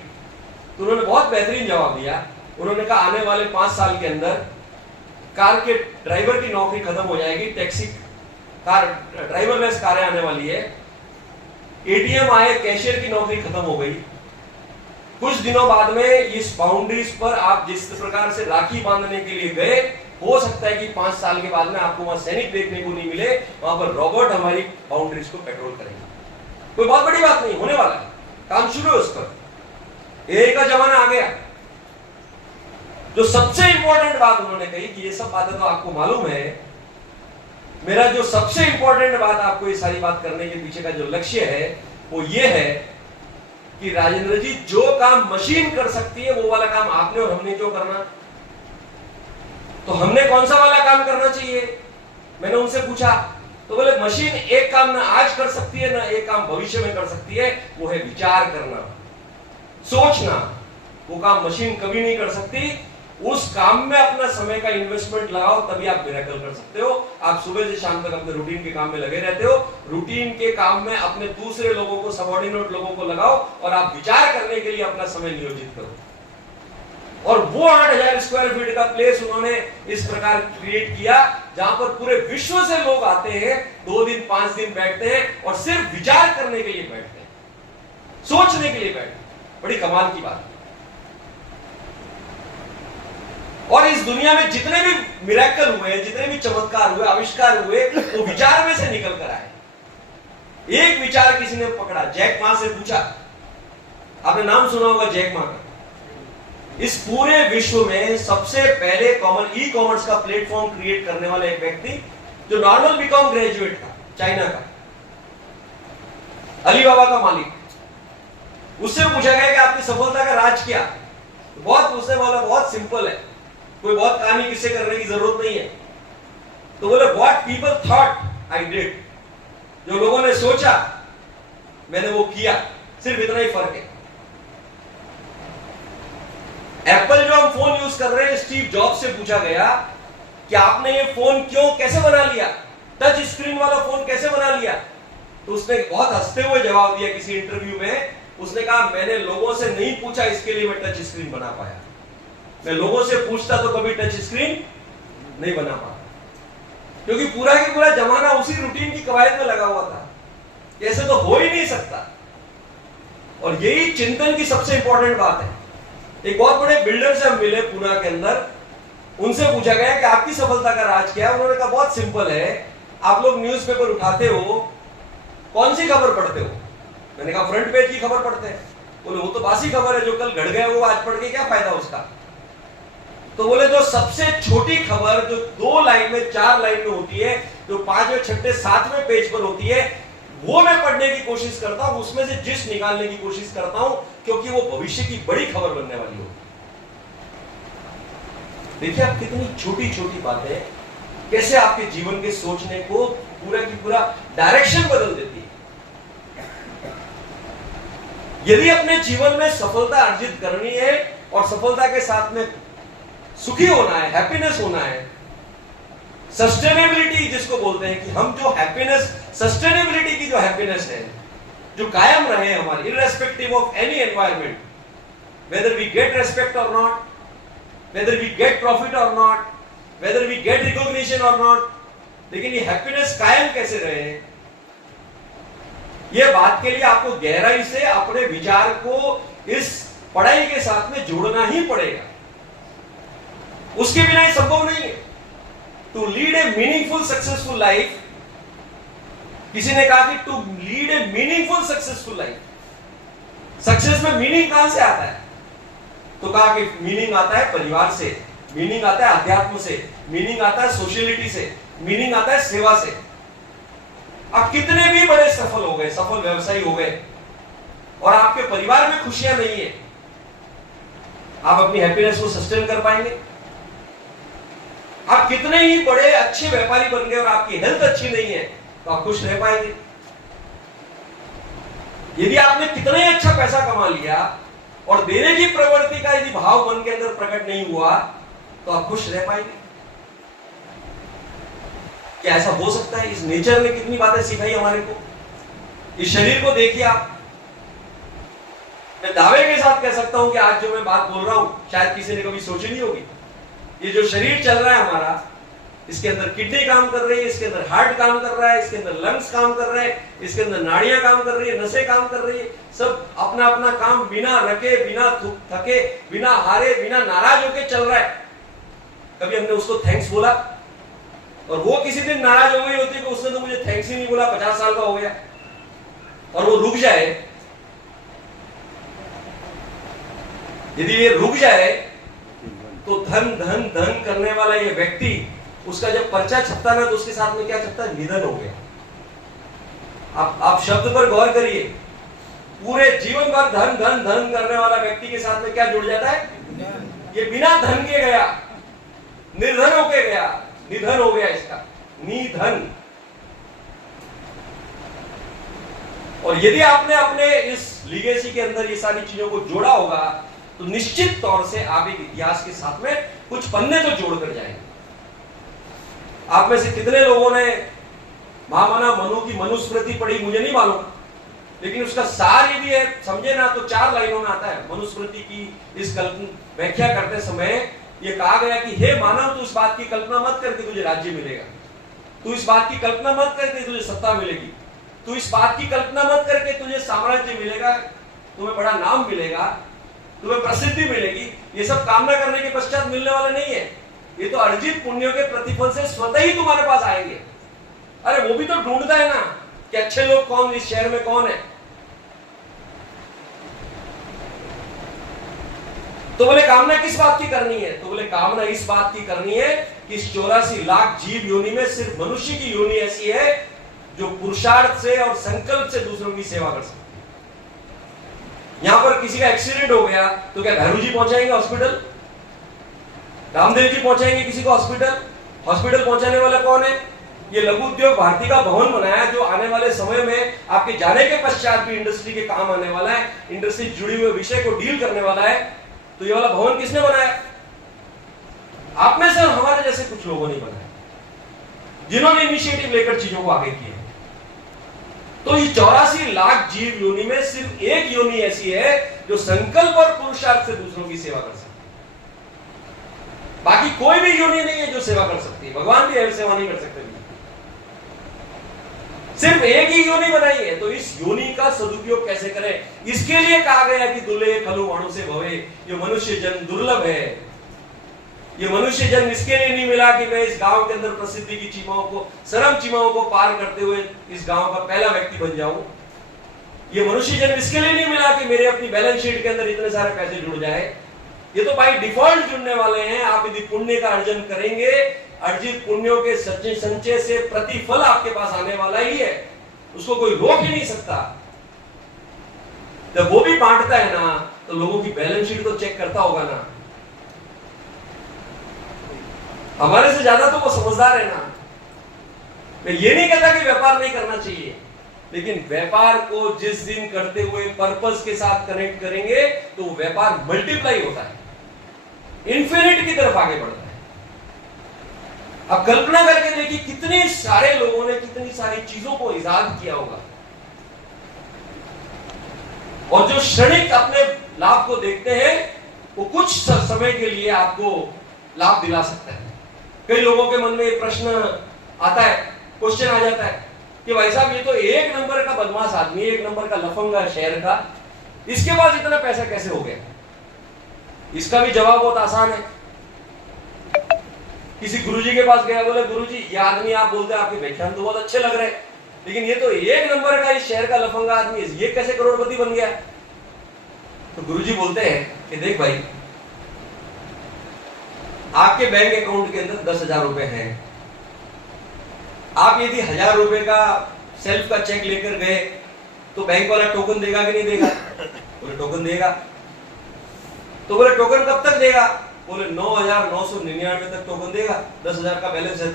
तो उन्होंने बहुत बेहतरीन जवाब दिया। उन्होंने कहा आने वाले 5 साल के अंदर कार के ड्राइवर की नौकरी खत्म हो जाएगी, टैक्सी कार, ड्राइवरलेस कारें आने वाली है, एटीएम आए, कैशियर की नौकरी खत्म हो गई। कुछ दिनों बाद में इस बाउंड्रीज पर आप जिस प्रकार से राखी बांधने के लिए गए, हो सकता है कि 5 साल के बाद में आपको वहां सैनिक देखने को नहीं मिले, वहां पर रोबोट हमारी बाउंड्रीज को पेट्रोल करेंगे। कोई बहुत बड़ी बात नहीं, होने वाला है, काम शुरू है उस पर। एआई का जमाना आ गया। जो सबसे इंपॉर्टेंट बात उन्होंने कही कि ये सब बातें तो आपको मालूम है, मेरा जो सबसे इंपॉर्टेंट बात आपको ये सारी बात करने के पीछे का जो लक्ष्य है वो ये है कि राजेंद्र जी, जो काम मशीन कर सकती है वो वाला काम आपने और हमने क्यों करना? तो हमने कौन सा वाला काम करना चाहिए? मैंने उनसे पूछा तो बोले मशीन एक काम ना आज कर सकती है ना एक काम भविष्य में कर सकती है, वो है विचार करना, सोचना। वो काम मशीन कभी नहीं कर सकती। उस काम में अपना समय का इन्वेस्टमेंट लगाओ, तभी आप मिरेकल कर सकते हो। आप सुबह से शाम तक अपने रूटीन के काम में लगे रहते हो, रूटीन के काम में अपने दूसरे लोगों को, सबऑर्डिनेट लोगों को लगाओ और आप विचार करने के लिए अपना समय नियोजित करो। और वो 8,000 स्क्वायर फीट का प्लेस उन्होंने इस प्रकार क्रिएट किया जहां पर पूरे विश्व से लोग आते हैं, 2 दिन 5 दिन बैठते हैं और सिर्फ विचार करने के लिए बैठते हैं, सोचने के लिए बैठते हैं। बड़ी कमाल की बात। और इस दुनिया में जितने भी मिरेकल हुए, जितने भी चमत्कार हुए, आविष्कार हुए, वो विचार में से निकल कर आए। एक विचार किसी ने पकड़ा, जैक मा से पूछा, आपने नाम सुना होगा जैक मा का। इस पूरे विश्व में सबसे पहले ई कॉमर्स का प्लेटफॉर्म क्रिएट करने वाला एक व्यक्ति जो नॉर्मल बीकॉम ग्रेजुएट था, चाइना का, अलीबाबा का मालिक। उससे पूछा गया कि आपकी सफलता का राज क्या? तो बहुत पूछने वाला, बहुत सिंपल है, कोई बहुत कहानी किससे करने की जरूरत नहीं है। तो बोले what people thought I did, जो लोगों ने सोचा मैंने वो किया, सिर्फ इतना ही फर्क है। एप्पल जो हम फोन यूज कर रहे हैं, स्टीव जॉब्स से पूछा गया कि आपने ये फोन कैसे बना लिया, टच स्क्रीन वाला फोन कैसे बना लिया? तो उसने बहुत हंसते हुए जवाब दिया किसी इंटरव्यू में। उसने कहा मैंने लोगों से नहीं पूछा, इसके लिए मैं टच स्क्रीन बना पाया। मैं लोगों से पूछता तो कभी टच स्क्रीन नहीं बना पाता, क्योंकि पूरा की पूरा जमाना उसी रूटीन की कवायद में लगा हुआ था। ऐसे तो हो ही नहीं सकता। और यही चिंतन की सबसे इंपॉर्टेंट बात है। एक बहुत बड़े बिल्डर से हम मिले पूना के अंदर, उनसे पूछा गया कि आपकी सफलता का राज क्या है? उन्होंने कहा बहुत सिंपल है, आप लोग न्यूज़पेपर उठाते हो, कौन सी खबर पढ़ते हो? मैंने कहा फ्रंट पेज की खबर पढ़ते हैं। बोले वो तो बासी खबर है, जो कल घट गया वो आज पढ़ के क्या फायदा उसका? तो बोले जो सबसे छोटी खबर जो 2 लाइन में 4 लाइन में होती है, जो 5वें 6ठे 7वें पेज पर होती है, वो मैं पढ़ने की कोशिश करता हूं, उसमें से जिस निकालने की कोशिश करता हूं, क्योंकि वो भविष्य की बड़ी खबर बनने वाली होगी। देखिए आप कितनी छोटी छोटी बातें कैसे आपके जीवन के सोचने को पूरा की पूरा डायरेक्शन बदल देती है। यदि अपने जीवन में सफलता अर्जित करनी है और सफलता के साथ में सुखी होना है, हैप्पीनेस होना है, सस्टेनेबिलिटी जिसको बोलते हैं कि हम जो हैप्पीनेस, सस्टेनेबिलिटी की जो हैप्पीनेस है, जो कायम रहे हमारी, irrespective of any environment, whether we get respect और not, whether we get profit or not, whether we get recognition or not, लेकिन ये हैप्पीनेस कायम कैसे रहे, ये बात के लिए आपको गहराई से अपने विचार को इस पढ़ाई के साथ में जोड़ना ही पड़ेगा। उसके बिना ये संभव नहीं है। To lead a meaningful successful life, किसी ने कहा कि to lead a meaningful successful life, success में मीनिंग कहां से आता है? तो कहा कि मीनिंग आता है परिवार से, मीनिंग आता है अध्यात्म से, मीनिंग आता है सोशलिटी से, मीनिंग आता है सेवा से। आप कितने भी बड़े सफल हो गए, सफल व्यवसायी हो गए, और आपके परिवार में खुशियां नहीं है, आप अपनी हैप्पीनेस को सस्टेन कर पाएंगे? आप कितने ही बड़े अच्छे व्यापारी बन गए और आपकी हेल्थ अच्छी नहीं है, तो आप खुश रह पाएंगे? यदि आपने कितना ही अच्छा पैसा कमा लिया और देने की प्रवृत्ति का यदि भाव मन के अंदर प्रकट नहीं हुआ, तो आप खुश रह पाएंगे? क्या ऐसा हो सकता है? इस नेचर ने कितनी बातें सिखाई हमारे को। इस शरीर को देखिए आप, मैं दावे के साथ कह सकता हूं कि आज जो मैं बात बोल रहा हूं शायद किसी ने कभी सोची नहीं होगी। ये जो शरीर चल रहा है हमारा, इसके अंदर किडनी काम कर रही है, इसके अंदर हार्ट काम कर रहा है, इसके अंदर लंग्स काम कर रहे हैं, इसके अंदर नाड़ियां काम कर रही है, नसें काम कर रही है, सब अपना अपना काम बिना रखे, बिना थके, बिना हारे, बिना नाराज होके चल रहा है। कभी हमने उसको थैंक्स बोला? और वो किसी दिन नाराज हो गई होती कि उसने तो मुझे थैंक्स ही नहीं बोला, 50 साल का हो गया, और वो रुक जाए, यदि ये रुक जाए तो धन धन धन करने वाला ये व्यक्ति, उसका जब पर्चा छपता ना तो उसके साथ में क्या छपता है? निधन हो गया। आप शब्द पर गौर करिए, पूरे जीवन भर धन धन धन करने वाला व्यक्ति के साथ में क्या जुड़ जाता है? ये बिना धन के गया, निर्धन होके गया, निधन हो गया इसका, निधन। और यदि आपने अपने इस लीगेसी के अंदर ये सारी चीजों को जोड़ा होगा, तो निश्चित तौर से आप एक इतिहास के साथ में कुछ पन्ने तो जोड़कर जाएंगे। आप में से कितने लोगों ने महामना मनु की मनुस्मृति पढ़ी मुझे नहीं मालूम, लेकिन उसका सार यदि है समझे ना तो 4 लाइनों में आता है। मनुस्मृति की इस व्याख्या करते समय यह कहा गया कि हे मानव, तू इस बात की कल्पना मत करके तुझे राज्य मिलेगा, तू इस बात की कल्पना मत करके तुझे सत्ता मिलेगी, तू इस बात की कल्पना मत करके तुझे साम्राज्य मिलेगा, तुम्हें बड़ा नाम मिलेगा, तुम्हें प्रसिद्धि मिलेगी। ये सब कामना करने के पश्चात मिलने वाले नहीं है, ये तो अर्जित पुण्यों के प्रतिफल से स्वतः ही तुम्हारे पास आएंगे। अरे वो भी तो ढूंढता है ना कि अच्छे लोग कौन, इस शहर में कौन है। तो बोले कामना किस बात की करनी है? तो बोले कामना इस बात की करनी है कि इस 84 लाख जीव योनि में सिर्फ मनुष्य की योनि ऐसी है जो पुरुषार्थ से और संकल्प से दूसरों की सेवा कर सकती है। यहां पर किसी का एक्सीडेंट हो गया तो क्या भैरू जी पहुंचाएंगे हॉस्पिटल? रामदेव जी पहुंचाएंगे किसी को हॉस्पिटल? हॉस्पिटल पहुंचाने वाला कौन है? ये लघु उद्योग भारती का भवन बनाया, जो आने वाले समय में आपके जाने के पश्चात भी इंडस्ट्री के काम आने वाला है, इंडस्ट्री जुड़ी हुए विषय को डील करने वाला है। तो ये वाला भवन किसने बनाया? आप में से और हमारे जैसे कुछ लोगों ने बनाया, जिन्होंने इनिशिएटिव लेकर चीजों को आगे किया। तो ये 84 लाख जीव योनि में सिर्फ एक योनि ऐसी है जो संकल्प और पुरुषार्थ से दूसरों की सेवा कर सकती है। बाकी कोई भी योनि नहीं है जो सेवा कर सकती है। भगवान भी सेवा नहीं कर सकते, सिर्फ एक ही योनि बनाई है। तो इस योनि का सदुपयोग कैसे करें, इसके लिए कहा गया कि दुले खलु माणु से भवे, ये मनुष्य जन्म दुर्लभ है। ये मनुष्य जन्म इसके लिए नहीं मिला कि मैं इस गांव के अंदर प्रसिद्धि की सीमाओं को, शर्म सीमाओं को पार करते हुए इस गांव का पहला व्यक्ति बन जाऊं। ये मनुष्य जन्म इसके लिए नहीं मिला कि मेरे अपनी बैलेंस शीट के अंदर इतने सारे पैसे जुड़ जाए। ये तो बाई डिफॉल्ट जुड़ने वाले हैं। आप यदि पुण्य का अर्जन करेंगे, अर्जित पुण्यों के सच्चे संचय से प्रतिफल आपके पास आने वाला ही है, उसको कोई रोक ही नहीं सकता। जब वो भी बांटता है ना, तो लोगों की बैलेंस शीट तो चेक करता होगा ना। हमारे से ज्यादा तो वो समझदार है ना। मैं ये नहीं कहता कि व्यापार नहीं करना चाहिए, लेकिन व्यापार को जिस दिन करते हुए पर्पस के साथ कनेक्ट करेंगे तो वो व्यापार मल्टीप्लाई होता है, इन्फिनिट की तरफ आगे बढ़ता है। अब कल्पना करके देखिए कितने सारे लोगों ने कितनी सारी चीजों को इजाद किया होगा, और जो क्षणिक अपने लाभ को देखते हैं वो कुछ समय के लिए आपको लाभ दिला सकता है। कई लोगों के मन में ये प्रश्न आता है, क्वेश्चन आ जाता है कि भाई साहब ये तो एक नंबर का बदमाश आदमी, एक नंबर का लफंगा शहर का, इसके पास इतना पैसा कैसे हो गया? इसका भी जवाब बहुत आसान है। किसी गुरुजी के पास गया, बोले गुरुजी ये आदमी आप बोलते हैं आपके व्याख्यान तो बहुत अच्छे लग रहे हैं, लेकिन ये तो एक नंबर का इस शहर का लफंगा आदमी है, ये कैसे करोड़पति बन गया? तो गुरुजी बोलते हैं कि देख भाई, आपके बैंक अकाउंट के अंदर 10,000 रुपए हैं, आप यदि 1,000 रुपए का सेल्फ का चेक लेकर गए तो बैंक वाला टोकन देगा कि नहीं देगा? बोले टोकन देगा। तो बोले टोकन कब तक देगा? बोले 9,999 तक टोकन देगा, 10,000 का बैलेंस है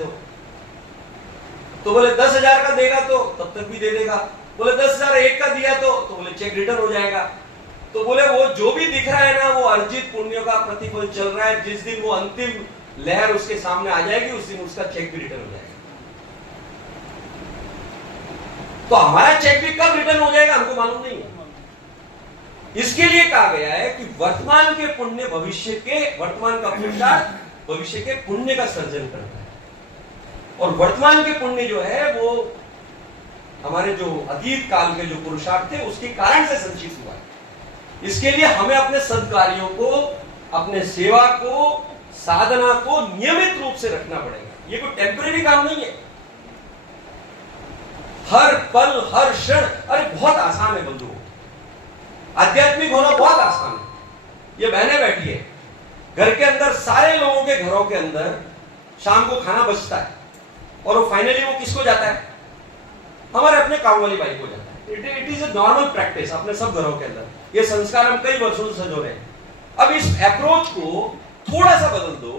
तो बोले 10,000 का देगा तो तब तक भी दे देगा। बोले 10,001 का दिया तो बोले चेक रिटर्न हो जाएगा। तो बोले वो जो भी दिख रहा है ना, वो अर्जित पुण्यों का प्रतिफल चल रहा है। जिस दिन वो अंतिम लहर उसके सामने आ जाएगी, उस दिन उसका चेक भी रिटर्न हो जाएगा। तो हमारा चेक भी कब रिटर्न हो जाएगा हमको मालूम नहीं है। इसके लिए कहा गया है कि वर्तमान के पुण्य भविष्य के, वर्तमान का पुरुषार्थ भविष्य के पुण्य का सर्जन करता है, और वर्तमान के पुण्य जो है वो हमारे जो अतीत काल के जो पुरुषार्थ थे उसके कारण से संचित हुआ है। इसके लिए हमें अपने सद्कार्यों को, अपने सेवा को, साधना को नियमित रूप से रखना पड़ेगा। ये कोई टेम्परेरी काम नहीं है। हर पल हर क्षण, अरे बहुत आसान है बंधुओं, आध्यात्मिक होना बहुत आसान है। ये बहनें बैठी है, घर के अंदर सारे लोगों के घरों के अंदर शाम को खाना बचता है, और वो फाइनली वो किसको जाता है? हमारे अपने काम वाली बाई को जाता है। It is a normal practice अपने सब घरों के अंदर। ये संस्कार हम कई वर्षों से सजो रहे हैं। अब इस अप्रोच को थोड़ा सा बदल दो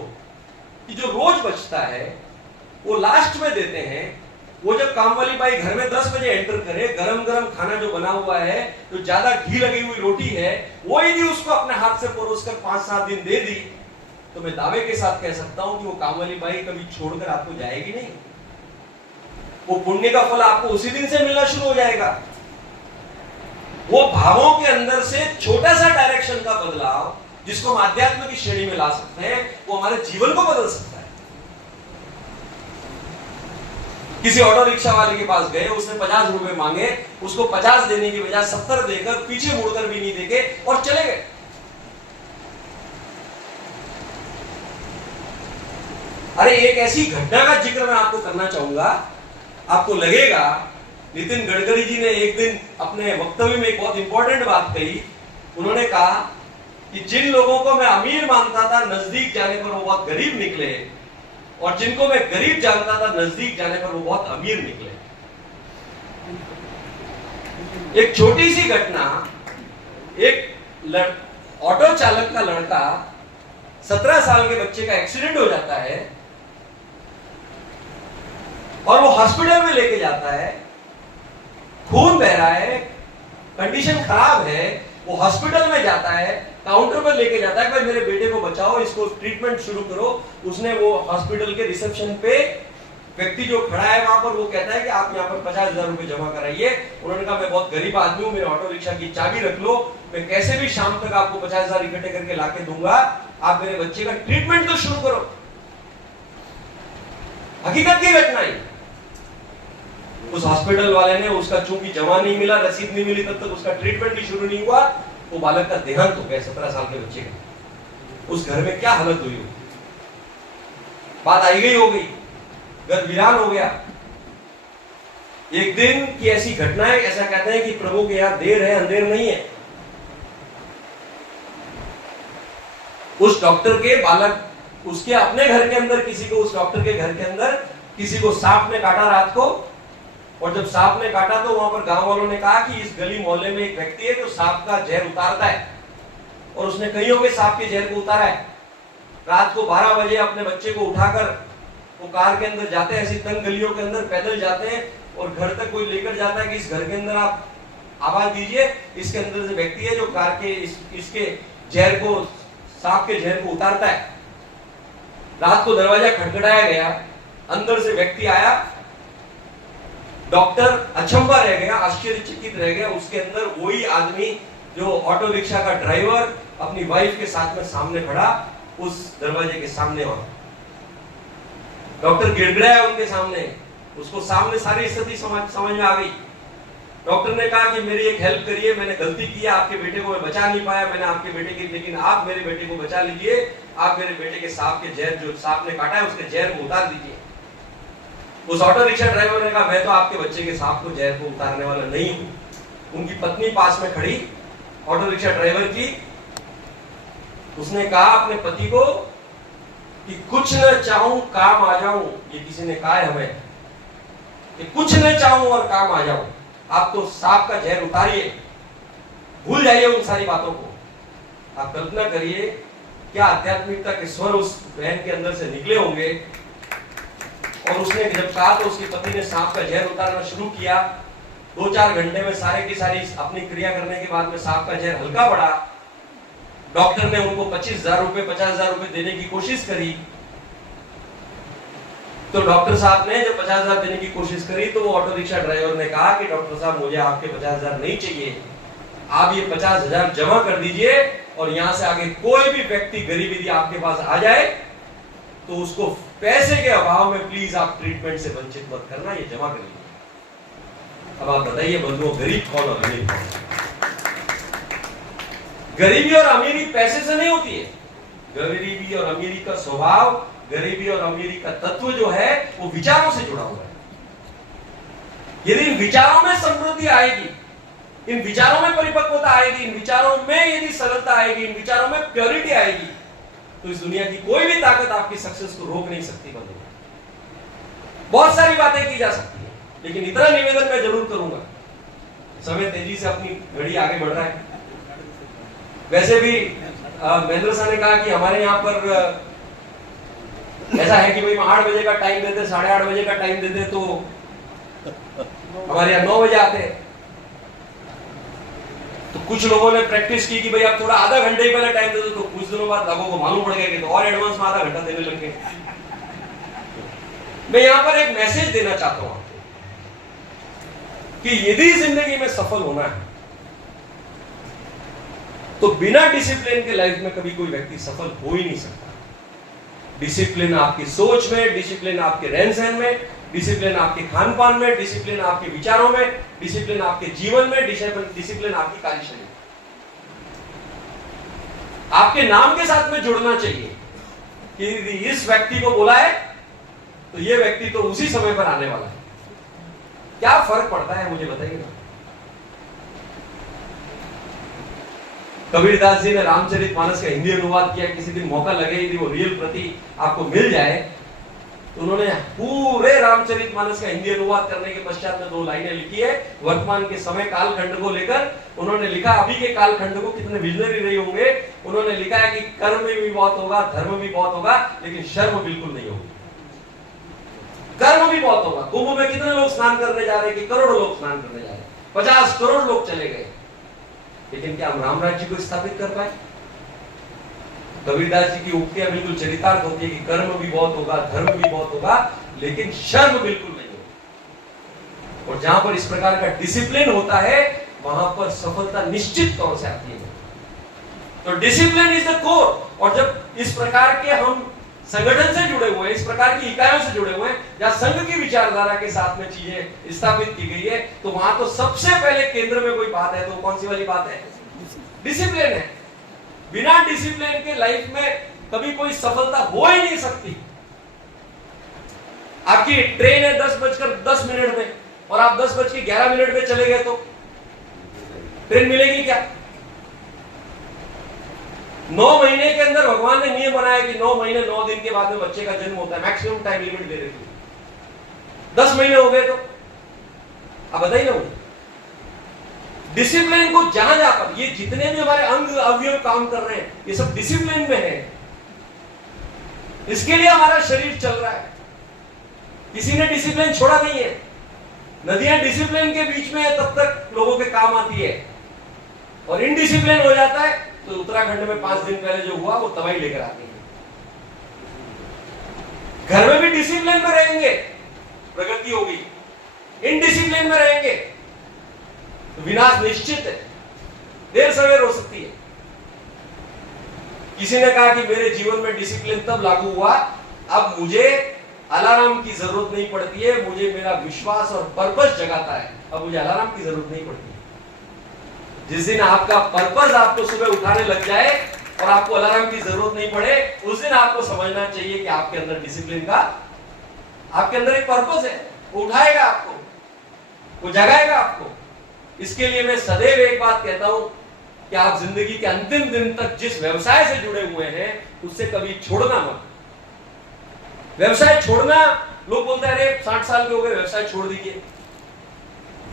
कि जो रोज बचता है वो लास्ट में देते हैं। वो जब काम वाली बाई घर में 10 बजे एंटर करे, गरम गरम खाना जो बना हुआ है, जो ज्यादा घी लगी हुई रोटी है, वो यदि उसको अपने हाथ से परोसकर 5-7 दिन दे दी, तो मैं दावे के साथ कह सकता हूं कि वो काम वाली बाई कभी छोड़कर आपको जाएगी नहीं। वो पुण्य का फल आपको उसी दिन से मिलना शुरू हो जाएगा। वो भावों के अंदर से छोटा सा डायरेक्शन का बदलाव जिसको हम आध्यात्म की श्रेणी में ला सकते हैं, वो हमारे जीवन को बदल सकता है। किसी ऑटो रिक्शा वाले के पास गए, उसने 50 रुपए मांगे, उसको 50 देने की बजाय 70 देकर, पीछे मुड़कर भी नहीं देखे और चले गए। अरे एक ऐसी घटना का जिक्र मैं आपको करना चाहूंगा। आपको लगेगा नितिन गडकरी जी ने एक दिन अपने वक्तव्य में एक बहुत इंपॉर्टेंट बात कही। उन्होंने कहा कि जिन लोगों को मैं अमीर मानता था, नजदीक जाने पर वो बहुत गरीब निकले, और जिनको मैं गरीब जानता था, नजदीक जाने पर वो बहुत अमीर निकले। एक छोटी सी घटना, एक ऑटो चालक का लड़का 17 साल के बच्चे का एक्सीडेंट हो जाता है और वो हॉस्पिटल में लेके जाता है। खून बह रहा है, कंडीशन खराब है। वो हॉस्पिटल में जाता है, काउंटर पर लेके जाता है, भाई मेरे बेटे को बचाओ, इसको ट्रीटमेंट शुरू करो। उसने वो हॉस्पिटल के रिसेप्शन पे व्यक्ति जो खड़ा है वहां पर, वो कहता है कि आप यहाँ पर 50,000 रुपए जमा कराइए। उन्होंने कहा मैं बहुत गरीब आदमी हूँ, मेरे ऑटो रिक्शा की चाबी रख लो, मैं कैसे भी शाम तक आपको 50,000 इकट्ठे करके लाके दूंगा, आप मेरे बच्चे का ट्रीटमेंट तो शुरू करो। हकीकत की घटना है। उस हॉस्पिटल वाले ने, उसका चूंकि जमा नहीं मिला, रसीद नहीं मिली, तब तक उसका ट्रीटमेंट भी शुरू नहीं हुआ, वो बालक का देहांत हो गया, 17 साल के बच्चे का। उस घर में क्या हालत हुई होगी? बात आई गई हो गई, घर वीरान हो गया। एक दिन की ऐसी घटनाएं, ऐसा कहते हैं कि प्रभु के यहां देर है अंधेर नहीं है। उस डॉक्टर के बालक, उसके अपने घर के अंदर किसी को, उस डॉक्टर के घर के अंदर किसी को सांप ने काटा रात को, और जब सांप ने काटा तो वहां पर गांव वालों ने कहा कि इस गली मोहल्ले में एक व्यक्ति है जो सांप का जहर उतारता है, और उसने कईयों के सांप के जहर को उतारा है। रात को 12 बजे अपने बच्चे को उठाकर वो कार के अंदर जाते हैं, ऐसी तंग गलियों के अंदर पैदल जाते हैं, और घर तक कोई लेकर जाता है कि इस घर के अंदर आप आवाज दीजिए, इसके अंदर से व्यक्ति है जो कार के इसके जहर को, सांप के जहर को उतारता है। रात को दरवाजा खटखटाया गया, अंदर से व्यक्ति आया, डॉक्टर अचंभा रह गया, आश्चर्यचकित रह गया। उसके अंदर वही आदमी जो ऑटो रिक्शा का ड्राइवर अपनी वाइफ के साथ में सामने खड़ा, उस दरवाजे के सामने वहां डॉक्टर गिड़गिड़ाया उनके सामने, उसको सामने सारी स्थिति समझ में आ गई। डॉक्टर ने कहा कि मेरी एक हेल्प करिए, मैंने गलती की, आपके बेटे को मैं बचा नहीं पाया, मैंने आपके बेटे की, लेकिन आप मेरे बेटे को बचा लीजिए, आप मेरे बेटे के सांप के जहर, जो सांप ने काटा है उसके जहर को उतार दीजिए। उस ऑटो रिक्शा ड्राइवर ने कहा मैं तो आपके बच्चे के सांप को जहर को उतारने वाला नहीं हूं। उनकी पत्नी पास में खड़ी, ऑटो रिक्शा ड्राइवर की, उसने कहा अपने पति को कि कुछ न चाहूं काम आ जाऊं, ये किसी ने कहा है हमें कि कुछ न चाहूं और काम आ जाऊं, आप तो सांप का जहर उतारिए, भूल जाइए उन सारी बातों को। आप कल्पना करिए क्या आध्यात्मिकता के स्वर उस बहन के अंदर से निकले होंगे। और उसने जब कहा तो उसके पति ने सांप का जहर उतारना शुरू किया। 2-4 घंटे में सारी की सारी अपनी क्रिया करने के बाद में सांप का जहर हल्का पड़ा। डॉक्टर ने उनको 25,000 रुपए 50,000 रुपए देने की कोशिश करी। तो डॉक्टर साहब ने जब 50,000 देने की कोशिश करी तो वो ऑटो रिक्शा ड्राइवर ने कहा कि डॉक्टर साहब मुझे आपके 50,000 नहीं चाहिए, आप ये 50,000 जमा कर दीजिए, और यहां से आगे कोई भी व्यक्ति गरीब यदि आपके पास आ जाए तो उसको पैसे के अभाव में प्लीज आप ट्रीटमेंट से वंचित मत करना, ये जमा कर लीजिए। अब आप बताइए बंधुओं, गरीब कौन और अमीर कौन? गरीबी और अमीरी पैसे से नहीं होती है। गरीबी और अमीरी का स्वभाव, गरीबी और अमीरी का तत्व जो है वो विचारों से जुड़ा हुआ है। यदि इन विचारों में समृद्धि आएगी, इन विचारों में परिपक्वता आएगी, इन विचारों में यदि सरलता आएगी, इन विचारों में प्योरिटी आएगी, तो इस दुनिया की कोई भी ताकत आपकी सक्सेस को रोक नहीं सकती। बंधु, बहुत सारी बातें की जा सकती है, लेकिन इतना निवेदन मैं जरूर करूंगा, समय तेजी से अपनी घड़ी आगे बढ़ रहा है। वैसे भी महेंद्र साहब ने कहा कि हमारे यहाँ पर ऐसा है कि भाई 8 बजे का टाइम देते, 8:30 बजे का टाइम देते, तो हमारे यहाँ 9 बजे आते हैं। तो कुछ लोगों ने प्रैक्टिस की कि भाई आप थोड़ा आधा घंटे ही पहले टाइम दे दो, तो कुछ दिनों बाद लोगों को मालूम पड़ गया कि तो और एडवांस में आधा घंटा देने लग गए। मैं यहां पर एक मैसेज देना चाहता हूं आपको कि यदि जिंदगी में सफल होना है तो बिना डिसिप्लिन के लाइफ में कभी कोई व्यक्ति सफल हो ही नहीं सकता। डिसिप्लिन आपकी सोच में, डिसिप्लिन आपके रहन सहन में, डिसिप्लिन आपके खान पान में, डिसिप्लिन आपके विचारों में, डिसिप्लिन आपके जीवन में, डिसिप्लिन आपकी कार्यशैली में, आपके नाम के साथ में जुड़ना चाहिए कि इस व्यक्ति को बुला है तो ये व्यक्ति तो उसी समय पर आने वाला है। क्या फर्क पड़ता है मुझे बताइए ना। कबीरदास जी ने रामचरितमानस का हिंदी अनुवाद किया, किसी दिन मौका लगे यदि वो रियल प्रति आपको मिल जाए तो उन्होंने पूरे रामचरितमानस का हिंदी अनुवाद करने के पश्चात में 2 लाइनें लिखी है वर्तमान के समय कालखंड को लेकर। उन्होंने लिखा, अभी के कालखंड को कितने विजनरी रहे होंगे, उन्होंने लिखा है कि कर्म भी बहुत होगा, धर्म भी बहुत होगा, लेकिन शर्म बिल्कुल नहीं होगी। कर्म भी बहुत होगा। कुंभ में कितने लोग स्नान करने जा रहे हैं कि करोड़ों लोग स्नान करने जा रहे हैं, 50 करोड़ लोग चले गए, लेकिन क्या हम राम राज्य को स्थापित कर पाए? कबीरदास जी की उक्तियां बिल्कुल चरितार्थ होती है कि कर्म भी बहुत होगा, धर्म भी बहुत होगा, लेकिन शर्म बिल्कुल नहीं होगी। और जहां पर इस प्रकार का डिसिप्लिन होता है वहां पर सफलता निश्चित तौर से आती है। तो डिसिप्लिन इज द कोर। और जब इस प्रकार के हम संगठन से जुड़े हुए हैं, इस प्रकार की इकाइयों से जुड़े हुए हैं जहां संघ की विचारधारा के साथ में चीजें स्थापित की गई है, तो वहां तो सबसे पहले केंद्र में कोई बात है तो कौन सी वाली बात है? डिसिप्लिन है। बिना डिसिप्लिन के लाइफ में कभी कोई सफलता हो ही नहीं सकती। आपकी ट्रेन है 10:10 में और आप 10:11 में चले गए तो ट्रेन मिलेगी क्या? 9 महीने के अंदर भगवान ने नियम बनाया कि 9 महीने 9 दिन के बाद में बच्चे का जन्म होता है, मैक्सिमम टाइम लिमिट दे रहे थे। 10 महीने हो गए तो अब बताइए ना मुझे, डिसिप्लिन को जहां जहां पर ये जितने भी हमारे अंग अवयव काम कर रहे हैं ये सब डिसिप्लिन में है, इसके लिए हमारा शरीर चल रहा है। किसी ने डिसिप्लिन छोड़ा नहीं है। नदियां डिसिप्लिन के बीच में है तब तक लोगों के काम आती है, और इनडिसिप्लिन हो जाता है तो उत्तराखंड में 5 दिन पहले जो हुआ वो तबाही लेकर आती है। घर में भी डिसिप्लिन में रहेंगे प्रगति होगी, इनडिसिप्लिन में रहेंगे तो विनाश निश्चित है, देर सवेर हो सकती है। किसी ने कहा कि मेरे जीवन में डिसिप्लिन तब लागू हुआ अब मुझे अलार्म की जरूरत नहीं पड़ती है, मुझे मेरा विश्वास और पर्पस जगाता है, अब मुझे अलार्म की जरूरत नहीं पड़ती है। जिस दिन आपका पर्पस आपको सुबह उठाने लग जाए और आपको अलार्म की जरूरत नहीं पड़े, उस दिन आपको समझना चाहिए कि आपके अंदर डिसिप्लिन का, आपके अंदर एक पर्पस है, वो उठाएगा आपको, वो जगाएगा आपको। इसके लिए मैं सदैव एक बात कहता हूं कि आप जिंदगी के अंतिम दिन तक जिस व्यवसाय से जुड़े हुए हैं उससे कभी छोड़ना मत। व्यवसाय छोड़ना, लोग बोलते हैं अरे 60 साल के हो गए व्यवसाय छोड़ दीजिए।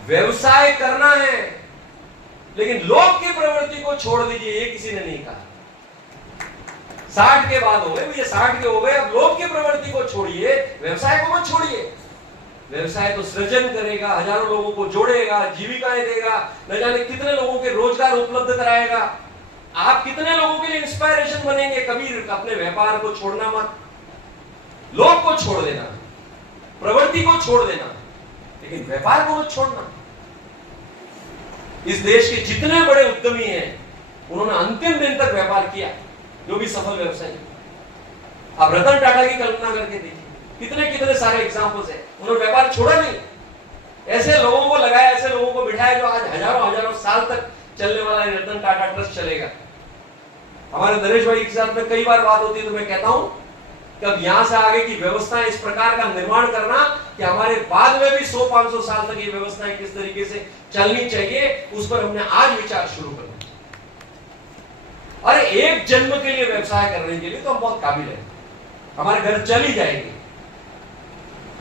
व्यवसाय करना है लेकिन लोक की प्रवृत्ति को छोड़ दीजिए, ये किसी ने नहीं कहा। 60 के बाद हो गए भैया, 60 के हो गए, अब लोक की प्रवृत्ति को छोड़िए, व्यवसाय को मत छोड़िए। व्यवसाय तो सृजन करेगा, हजारों लोगों को जोड़ेगा, जीविकाएं देगा, न जाने कितने लोगों के रोजगार उपलब्ध कराएगा। आप कितने लोगों के लिए इंस्पायरेशन बनेंगे। कभी अपने व्यापार को छोड़ना मत, लोक को छोड़ देना, प्रवृत्ति को छोड़ देना, लेकिन व्यापार को मत छोड़ना। इस देश के जितने बड़े उद्यमी हैं उन्होंने अंतिम दिन तक व्यापार किया, जो भी सफल व्यवसायी। आप रतन टाटा की कल्पना करके देखिए, कितने कितने सारे एग्जांपल्स हैं, उन्होंने व्यापार छोड़ा नहीं। ऐसे लोगों को लगाया, ऐसे लोगों को बिठाया जो आज हजारों हजारों साल तक चलने वाला रतन टाटा ट्रस्ट चलेगा। हमारे नरेश भाई के साथ में कई बार बात होती है तो मैं कहता हूं कि अब यहां से आगे की व्यवस्थाएं इस प्रकार का निर्माण करना कि हमारे बाद में भी 100-500 साल तक ये व्यवस्थाएं किस तरीके से चलनी चाहिए, उस पर हमने आज विचार शुरू करना। अरे एक जन्म के लिए व्यवसाय करने के लिए तो हम बहुत काबिल हैं, हमारे घर चल ही जाएंगे,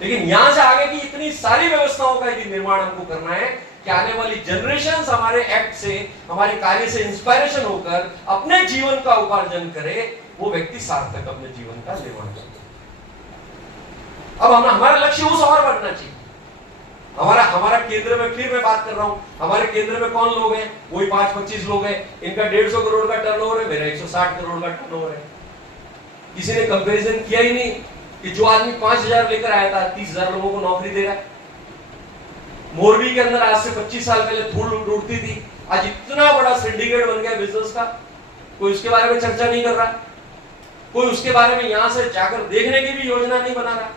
लेकिन यहां से आगे की इतनी सारी व्यवस्थाओं का यदि निर्माण हमको करना है कि आने वाली जनरेशन हमारे एक्ट से, हमारे कार्य से इंस्पायरेशन होकर अपने जीवन का उपार्जन करे, वो व्यक्ति सार्थक अपने जीवन का निर्माण करे। अब हमारा लक्ष्य उस और बढ़ना चाहिए। हमारा केंद्र में, फिर मैं बात कर रहा हूं, हमारे केंद्र में कौन लोग हैं? वही 5-25 लोग हैं। इनका 150 करोड़ का टर्नओवर है, मेरा 160 करोड़ का टर्नओवर है। किसी ने कंपैरिजन किया ही नहीं कि जो आदमी 5000 लेकर आया था 30,000 लोगों को नौकरी दे रहा है। मोरबी के अंदर आज से 25 साल पहले धूल उड़ती थी, आज इतना बड़ा सिंडिकेट बन गया बिजनेस का, कोई उसके बारे में चर्चा नहीं कर रहा, कोई उसके बारे में यहां से जाकर देखने की भी योजना नहीं बना रहा।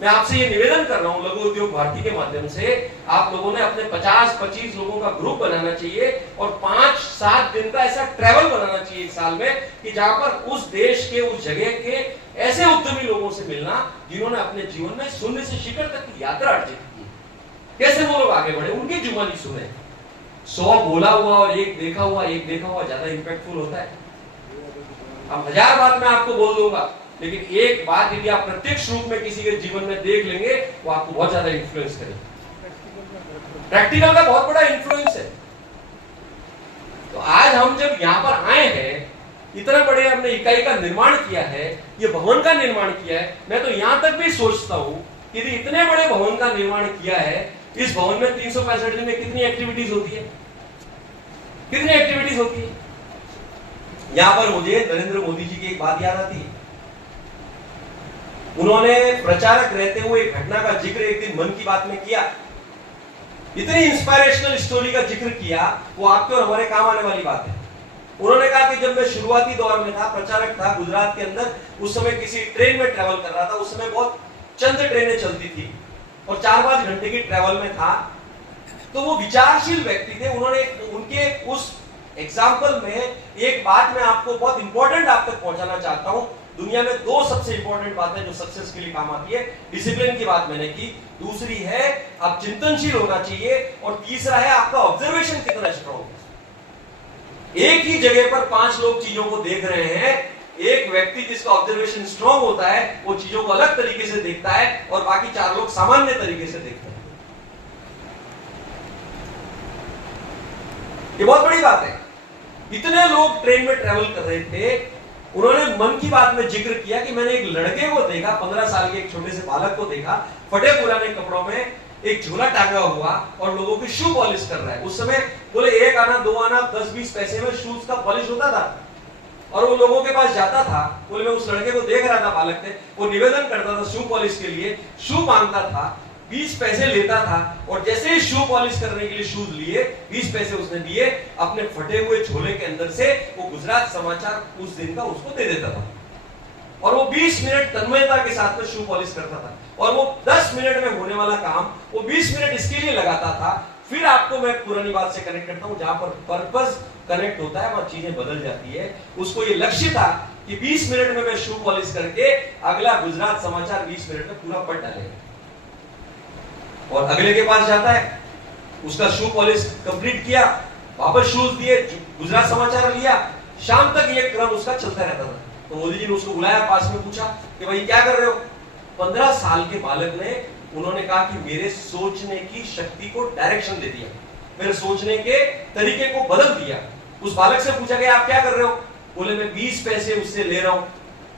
मैं आपसे ये निवेदन कर रहा हूं, लघु उद्योग भारती के माध्यम से आप लोगों ने अपने 50-25 लोगों का ग्रुप बनाना चाहिए और 5-7 दिन का ऐसा ट्रैवल बनाना चाहिए एक साल में कि जहां पर उस देश के, उस जगह के ऐसे उद्यमी लोगों से मिलना जिन्होंने अपने जीवन में शून्य से शिखर तक की यात्रा अर्जित की, कैसे वो लोग आगे बढ़े, उनकी जुबानी सुने। 100 बोला हुआ और एक देखा हुआ ज्यादा इंपैक्टफुल होता है। अब 1000 बात मैं आपको बोल दूंगा, लेकिन एक बात यदि आप प्रत्यक्ष रूप में किसी के जीवन में देख लेंगे वो आपको बहुत ज्यादा इन्फ्लुएंस करेगा। प्रैक्टिकल का बहुत बड़ा इन्फ्लुएंस है। तो आज हम जब यहां पर आए हैं, इतना बड़े हमने इकाई का निर्माण किया है, ये भवन का निर्माण किया है, मैं तो यहां तक भी सोचता हूं कि यदि इतने बड़े भवन का निर्माण किया है, इस भवन में 365 दिन में कितनी एक्टिविटीज होती है, कितनी एक्टिविटीज होती है। यहां पर मुझे नरेंद्र मोदी जी की एक बात याद आती है। उन्होंने प्रचारक रहते हुए एक घटना का जिक्र एक दिन मन की बात में किया, इतनी इंस्पायरेशनल स्टोरी का जिक्र किया, वो आपके और हमारे काम आने वाली बात है। उन्होंने कहा कि जब मैं शुरुआती दौर में था, प्रचारक था गुजरात के अंदर, उस समय किसी ट्रेन में ट्रैवल कर रहा था, उस समय बहुत चंद ट्रेनें चलती थी और 4-5 घंटे की ट्रैवल में था। तो वो विचारशील व्यक्ति थे, उन्होंने उनके उस एग्जाम्पल में एक बात मैं आपको बहुत इंपॉर्टेंट आप तक पहुंचाना चाहता हूं। दुनिया में 2 सबसे इंपॉर्टेंट बातें जो सक्सेस के लिए काम आती है, डिसिप्लिन की बात मैंने की, दूसरी है आप चिंतनशील होना चाहिए और तीसरा है आपका ऑब्जर्वेशन कितना स्ट्रॉन्ग है। एक ही जगह पर 5 लोग चीजों को देख रहे हैं। एक व्यक्ति जिसका ऑब्जर्वेशन स्ट्रांग होता है वो चीजों को अलग तरीके से देखता है और बाकी 4 लोग सामान्य तरीके से देखते हैं। ये बहुत बड़ी बात है। इतने लोग ट्रेन में ट्रेवल कर रहे थे, उन्होंने मन की बात में जिक्र किया कि मैंने एक लड़के को देखा, 15 साल के एक छोटे से बालक को देखा, फटे पुराने कपड़ों में, एक झोला टांगा हुआ और लोगों की शू पॉलिश कर रहा है। उस समय बोले 1 आना 2 आना 10-20 पैसे में शूज का पॉलिश होता था और वो लोगों के पास जाता था। बोले मैं उस लड़के को देख रहा था, बालक थे, वो निवेदन करता था शू पॉलिश के लिए, शू मांगता था, 20 पैसे लेता था और जैसे ही शू पॉलिश करने के लिए शूज लिए 20 पैसे उसने दिए, अपने फटे हुए झोले के अंदर से वो गुजरात समाचार उस दिन का उसको दे देता था और वो 20 मिनट तन्मयता के साथ में शू पॉलिश करता था और वो 10 मिनट में होने वाला काम वो 20 मिनट इसके लिए लगाता था। फिर आपको मैं पुरानी बात से कनेक्ट करता हूं, जहां पर पर्पस कनेक्ट होता है वहां चीजें बदल जाती है। उसको ये लक्ष्य था कि 20 मिनट में मैं शू पॉलिश करके अगला गुजरात समाचार 20 मिनट में पूरा पढ़ डालेगा और अगले के पास जाता है, उसका शू पॉलिश कंप्लीट किया, वापस शूज दिए, गुजरात समाचार लिया, शाम तक ये क्रम उसका चलता रहता था। तो मोदी जी ने उसको बुलाया, पास में पूछा कि भाई क्या कर रहे हो? 15 साल के बालक ने, उन्होंने कहा कि मेरे सोचने की शक्ति को डायरेक्शन दे दिया, मेरे सोचने के तरीके को बदल दिया। उस बालक से पूछा गया आप क्या कर रहे हो? बोले मैं 20 पैसे उससे ले रहा हूं,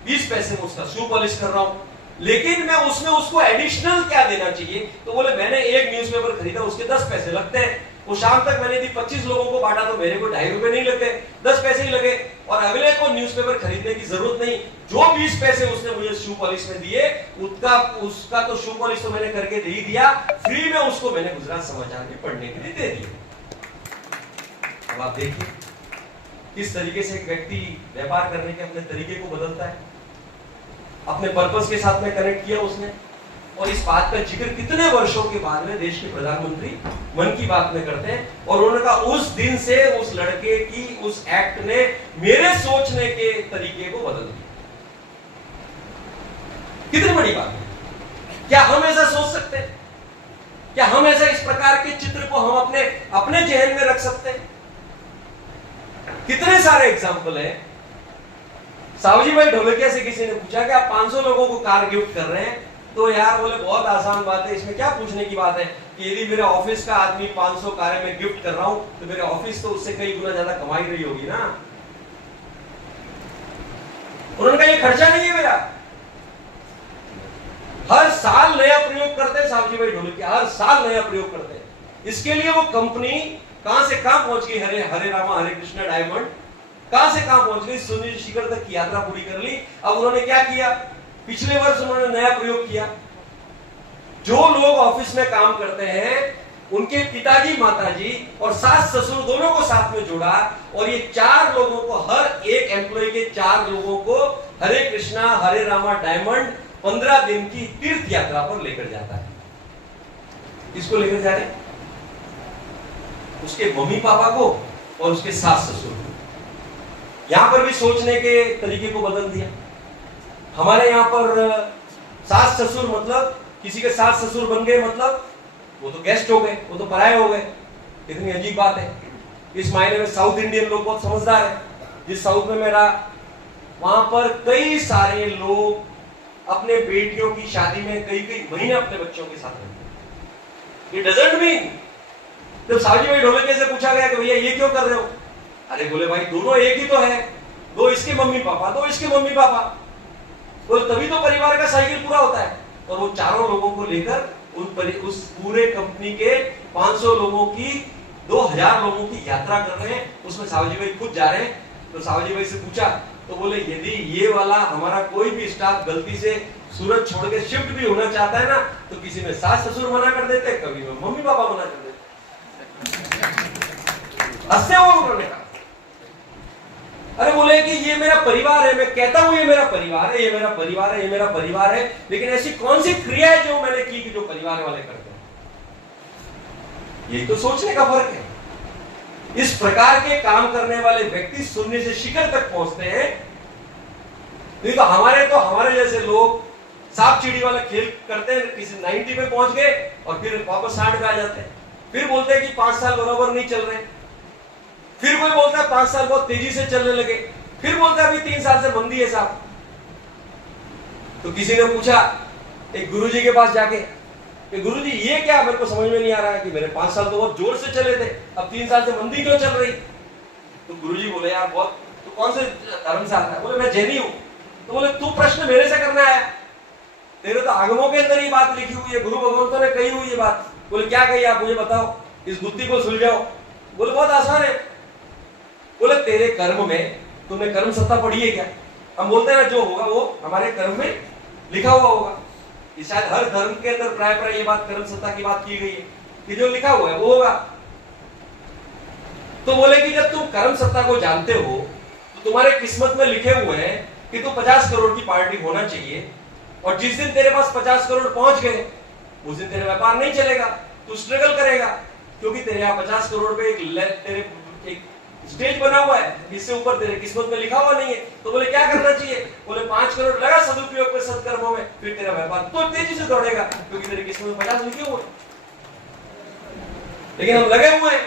20 पैसे में उसका शू पॉलिश कर रहा हूं, लेकिन मैं उसमें उसको एडिशनल क्या देना चाहिए? तो बोले मैंने एक न्यूज़पेपर खरीदा, उसके 10 पैसे लगते हैं, वो शाम तक मैंने यदि 25 लोगों को बांटा तो मेरे को 2.5 रुपए नहीं लगे, 10 पैसे ही लगे और अगले को न्यूज़पेपर खरीदने की जरूरत नहीं। जो 20 पैसे उसने मुझे शू पॉलिश में दिए, उसका तो शू पॉलिश तो मैंने करके दे ही दिया, फ्री में उसको मैंने गुजरात समाचार में पढ़ने के लिए दे दिया। अब आप देखिए किस तरीके से एक व्यक्ति व्यापार करने के अपने तरीके को बदलता है, अपने पर्पस के साथ में कनेक्ट किया उसने। और इस बात का जिक्र कितने वर्षों के बाद में देश के प्रधानमंत्री मन की बात में करते हैं और उन्होंने कहा उस दिन से उस लड़के की उस एक्ट ने मेरे सोचने के तरीके को बदल दिया। कितनी बड़ी बात है। क्या हम ऐसा सोच सकते हैं? क्या हम ऐसा इस प्रकार के चित्र को हम अपने जहन में रख सकते हैं? कितने सारे एग्जाम्पल है। सावजी भाई ढोलकिया से किसी ने पूछा कि आप 500 लोगों को कार गिफ्ट कर रहे हैं, तो यार बोले बहुत आसान बात है, इसमें क्या पूछने की बात है कि यदि मेरे ऑफिस का आदमी 500 कारें में गिफ्ट कर रहा हूं तो मेरे ऑफिस तो उससे कई गुना ज्यादा कमाई रही होगी ना। उन्होंने कहा ये खर्चा नहीं है मेरा, हर साल नया प्रयोग करते हैं सावजी भाई ढोलकिया, हर साल नया प्रयोग करते हैं। इसके लिए वो कंपनी कहां से कहां पहुंच गई, हरे रामा हरे कृष्णा डायमंड कहां से कहां पहुंच गई, सुनील शिखर तक की यात्रा पूरी कर ली। अब उन्होंने क्या किया, पिछले वर्ष उन्होंने नया प्रयोग किया। जो लोग ऑफिस में काम करते हैं उनके पिताजी माताजी और सास ससुर दोनों को साथ में जोड़ा और ये 4 लोगों को, हर एक एम्प्लॉय के 4 लोगों को हरे कृष्णा हरे रामा डायमंड 15 दिन की तीर्थ यात्रा पर लेकर जाता है। किसको लेकर जा रहे हैं? उसके मम्मी पापा को और उसके सास ससुर को। यहां पर भी सोचने के तरीके को बदल दिया। हमारे यहां पर सास ससुर मतलब किसी के सास ससुर बन गए मतलब वो तो गेस्ट हो गए, वो तो पराये हो गए। कितनी अजीब बात है। इस मायने में साउथ इंडियन लोग बहुत समझदार है। जिस साउथ में मैं रहा वहां पर कई सारे लोग अपने बेटियों की शादी में कई महीने अपने बच्चों के साथ रहते। ये डजंट मीन, जब सावजी भाई ढोलकिया से पूछा गया कि भैया ये क्यों कर रहे हो, अरे बोले भाई दोनों एक ही तो है, 2 इसके मम्मी पापा 2 इसके मम्मी पापा, बोले तभी तो परिवार का साइकिल पूरा होता है। और वो 4 लोगों को लेकर उस पूरे कंपनी के 500 लोगों की 2000 लोगों की यात्रा कर रहे हैं। उसमें सावजी भाई खुद जा रहे हैं। तो सावजी भाई से पूछा तो बोले यदि ये वाला हमारा कोई भी स्टाफ गलती से सूरत छोड़ के शिफ्ट भी होना चाहता है ना तो किसी में सास ससुर मना कर देते, कभी में मम्मी पापा मना कर देते। हंसते हो उन्होंने कहा, अरे बोले कि ये मेरा परिवार है, मैं कहता हूं ये मेरा परिवार है, ये मेरा परिवार है, ये मेरा परिवार है, लेकिन ऐसी कौन सी क्रिया है जो मैंने की कि जो परिवार वाले करते हैं? ये तो सोचने का फर्क है। इस प्रकार के काम करने वाले व्यक्ति शून्य से शिखर तक पहुंचते हैं। नहीं तो हमारे जैसे लोग सांप चिड़ी वाला खेल करते हैं, किसी 90 पे पहुंच गए और फिर वापस 60 पे आ जाते हैं, फिर बोलते हैं कि 5 साल बराबर नहीं चल रहे। फिर कोई बोलता है 5 साल बहुत तेजी से चलने लगे, फिर बोलता है अभी 3 साल से मंदी है साहब। तो किसी ने पूछा एक गुरुजी के पास जाके कि गुरुजी ये क्या, मेरे को समझ में नहीं आ रहा है कि मेरे 5 साल तो बहुत जोर से चले थे, अब 3 साल से मंदी क्यों चल रही। तो गुरुजी बोले यार बहुत, तो कौन से धर्म से आता है? बोले मैं जैनी हूं। तो बोले तू प्रश्न मेरे से करना है, तेरे तो आगमों के अंदर ये बात लिखी हुई है, गुरु भगवंतों ने कही हुई ये बात। बोले क्या कही आप मुझे बताओ, इस गुत्थी को सुलझाओ। बोले बहुत आसान है। बोले तेरे कर्म में तुमने कर्म सत्ता पढ़ी है क्या? हम बोलते हैं ना जो होगा वो हमारे कर्म में लिखा हुआ होगा। ये शायद हर धर्म के अंदर प्राय ये बात कर्म सत्ता की बात की गई है कि जो लिखा हुआ है वो होगा। तो बोले कि जब तुम कर्म सत्ता को जानते हो तो तुम्हारे किस्मत में लिखे हुए हैं कि तू 50 करोड़ की पार्टी होना चाहिए, और जिस दिन तेरे पास 50 करोड़ पहुंच गए उस दिन तेरा व्यापार नहीं चलेगा, तू स्ट्रगल करेगा, क्योंकि तेरे यहाँ 50 करोड़ पे एक स्टेज बना हुआ है, इससे ऊपर तेरे किस्मत में लिखा हुआ नहीं है। तो बोले क्या करना चाहिए? बोले 5 करोड़ लगा सदुपयोग पे सत्कर्मों में, फिर तेरा व्यापार तो तेजी से दौड़ेगा, क्योंकि तेरे किस्मत में 50 लिखे हुए। लेकिन हम लगे हुए हैं।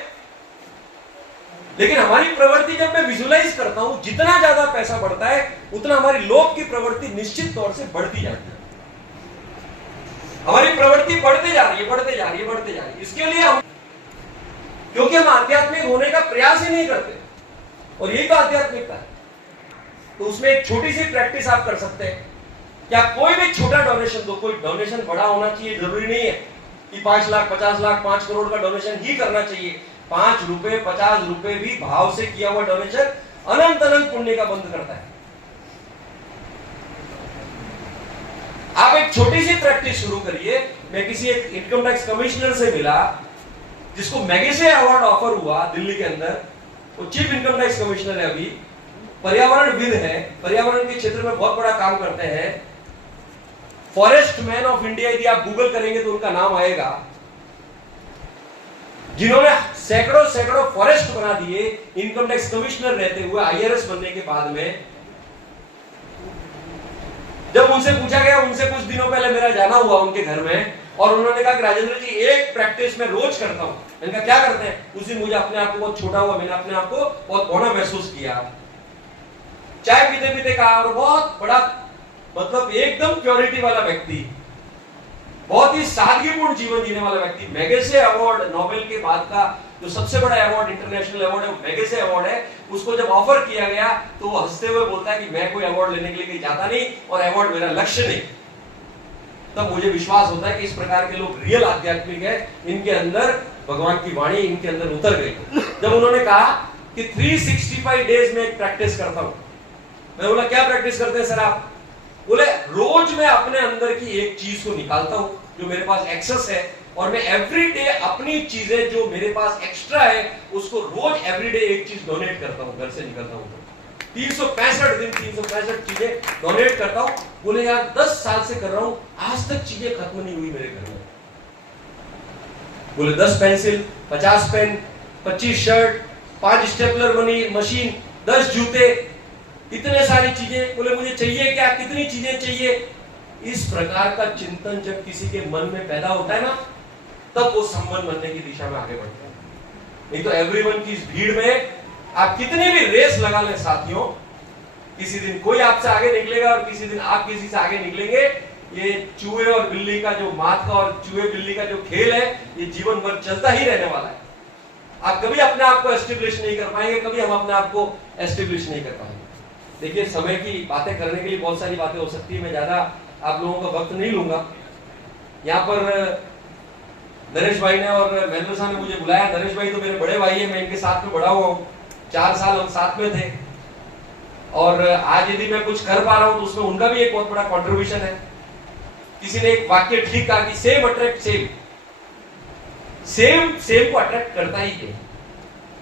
लेकिन हमारी प्रवृत्ति जब मैं विजुलाइज करता हूं, जितना ज्यादा पैसा बढ़ता है उतना हमारी लोभ की प्रवृत्ति निश्चित तौर से बढ़ती जाती है। हमारी प्रवृत्ति बढ़ते जा रही है, बढ़ते जा रही है, बढ़ते जा रही है। इसके लिए हम, क्योंकि हम आध्यात्मिक होने का प्रयास ही नहीं करते, और यही तो आध्यात्मिकता है। तो उसमें एक छोटी सी प्रैक्टिस आप कर सकते हैं कि आप कोई भी छोटा डोनेशन दो। कोई डोनेशन बड़ा होना चाहिए जरूरी नहीं है कि 5 लाख 50 लाख 5 करोड़ का डोनेशन ही करना चाहिए। 5 रुपए 50 रुपए भी भाव से किया हुआ डोनेशन अनंत अनंत पुण्य का बंद करता है। आप एक छोटी सी प्रैक्टिस शुरू करिए। मैं किसी एक इनकम टैक्स कमिश्नर से मिला जिसको मैगेसे अवार्ड ऑफर हुआ दिल्ली के अंदर। वो चीफ इनकम टैक्स कमिश्नर है, अभी पर्यावरणविद है, पर्यावरण के क्षेत्र में बहुत बड़ा काम करते हैं। फॉरेस्ट मैन ऑफ इंडिया यदि आप गूगल करेंगे तो उनका नाम आएगा, जिन्होंने सैकड़ों सैकड़ों फॉरेस्ट बना दिए इनकम टैक्स कमिश्नर रहते हुए, आईआरएस बनने के बाद में। जब उनसे पूछा गया, उनसे कुछ दिनों पहले मेरा जाना हुआ उनके घर में, और उन्होंने कहा कि राजेंद्र जी एक प्रैक्टिस मैं रोज करता हूं। मैंने कहा क्या करते हैं? उस दिन मुझे अपने आप को बहुत छोटा हुआ, मैंने अपने आप को बहुत बड़ा महसूस किया। चाय पीते पीते कहा, और बहुत बड़ा मतलब एकदम प्योरिटी वाला व्यक्ति, बहुत ही सादगीपूर्ण जीवन जीने वाला व्यक्ति। मैगेसे अवार्ड, नोबेल के बाद का जो सबसे बड़ा अवार्ड, इंटरनेशनल अवार्ड है, मैगेसे अवार्ड है। उसको जब ऑफर किया गया तो वो हंसते हुए बोलता है कि मैं कोई अवार्ड लेने के लिए कहीं जाता नहीं, और अवार्ड मेरा लक्ष्य नहीं। तब मुझे विश्वास होता है कि इस प्रकार के लोग रियल आध्यात्मिक है, इनके अंदर भगवान की वाणी इनके अंदर उतर गई। जब उन्होंने कहा कि 365 डेज में एक प्रैक्टिस करता हूं, मैं बोला क्या प्रैक्टिस करते हैं सर आप? बोले रोज मैं अपने अंदर की एक चीज को निकालता हूं जो मेरे पास एक्सेस है, और मैं एवरी डे अपनी चीजें जो मेरे पास एक्स्ट्रा है उसको रोज एवरी डे एक चीज डोनेट करता हूं। घर से निकलता हूं 365 दिन 365 चीजें डोनेट करता हूं। बोले यार 10 साल से कर रहा हूं, आज तक चीजें खत्म नहीं हुई मेरे घर में। बोले 10 pencil, 50 pen, 25 shirt, 5 stapler machine, 10 जूते, इतने सारी चीजें। बोले मुझे चाहिए क्या, कितनी चीजें चाहिए? इस प्रकार का चिंतन जब किसी के मन में पैदा होता है ना, तब वो संबंध बनने की दिशा में आगे बढ़ते हैं। नहीं तो एवरीवन की इस भीड़ में आप कितनी भी रेस लगा लें साथियों, किसी दिन कोई आपसे आगे निकलेगा और किसी दिन आप किसी से आगे निकलेंगे। ये चूहे और बिल्ली का जो मात का और चूहे बिल्ली का जो खेल है, ये जीवन भर चलता ही रहने वाला है। आप कभी अपने आप को एस्टेब्लिश नहीं कर पाएंगे, कभी हम अपने आप को एस्टेब्लिश नहीं कर पाएंगे। देखिए समय की बातें करने के लिए बहुत सारी बातें हो सकती है, मैं ज्यादा आप लोगों का वक्त नहीं लूंगा। यहाँ पर नरेश भाई ने और महेंद्र साहब ने मुझे बुलाया। नरेश भाई तो मेरे बड़े भाई है, मैं इनके साथ में बड़ा हुआ हूँ, 4 साल हम साथ में थे, और आज यदि मैं कुछ कर पा रहा हूं तो उसमें उनका भी एक बहुत बड़ा कंट्रीब्यूशन है। किसी ने एक वाक्य ठीक कहा कि same attract same, same same को अट्रैक्ट करता ही है।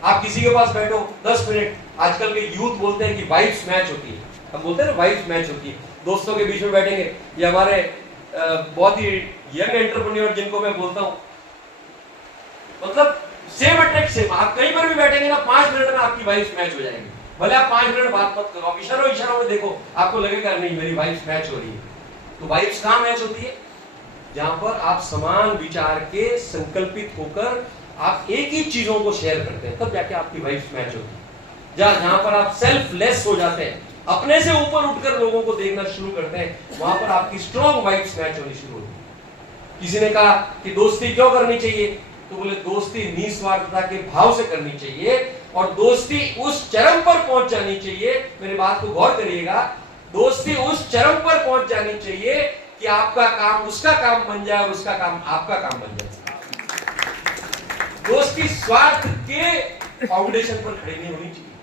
आप किसी के पास बैठो 10 मिनट, आजकल के यूथ बोलते हैं कि वाइब्स मैच होती है, हम बोलते हैं ना वाइब्स मैच होती है। दोस्तों के बीच में बैठेंगे, ये हमारे बहुत ही यंग एंटरप्रेन्योर जिनको मैं बोलता हूं, मतलब सेम अट्रैक्ट सेम। आप कहीं पर भी बैठेंगे ना, 5 मिनट में आपकी वाइब्स मैच हो जाएंगी। भले आप 5 मिनट बात मत करो, आप इशारों में देखो, आपको लगेगा नहीं मेरी वाइब्स मैच हो रही है। तो वाइब्स कहां मैच होती है? जहां पर आप समान विचार के संकल्पित होकर आप एक ही चीजों को शेयर करते हैं, तब जाके आपकी वाइब्स मैच होती है। जहां पर आप सेल्फलेस हो जाते हैं, अपने से ऊपर उठकर लोगों को देखना शुरू करते हैं, वहां पर आपकी स्ट्रॉन्ग वाइब्स मैच होनी शुरू होती है। किसी ने कहा कि दोस्ती क्यों करनी चाहिए, तो बोले दोस्ती निस्वार्थता के भाव से करनी चाहिए, और दोस्ती उस चरम पर पहुंच जानी चाहिए, मेरी बात को गौर करिएगा, दोस्ती उस चरम पर पहुंच जानी चाहिए कि आपका काम उसका काम बन जाए और उसका काम आपका काम बन जाए। दोस्ती स्वार्थ के फाउंडेशन पर खड़ी नहीं होनी चाहिए।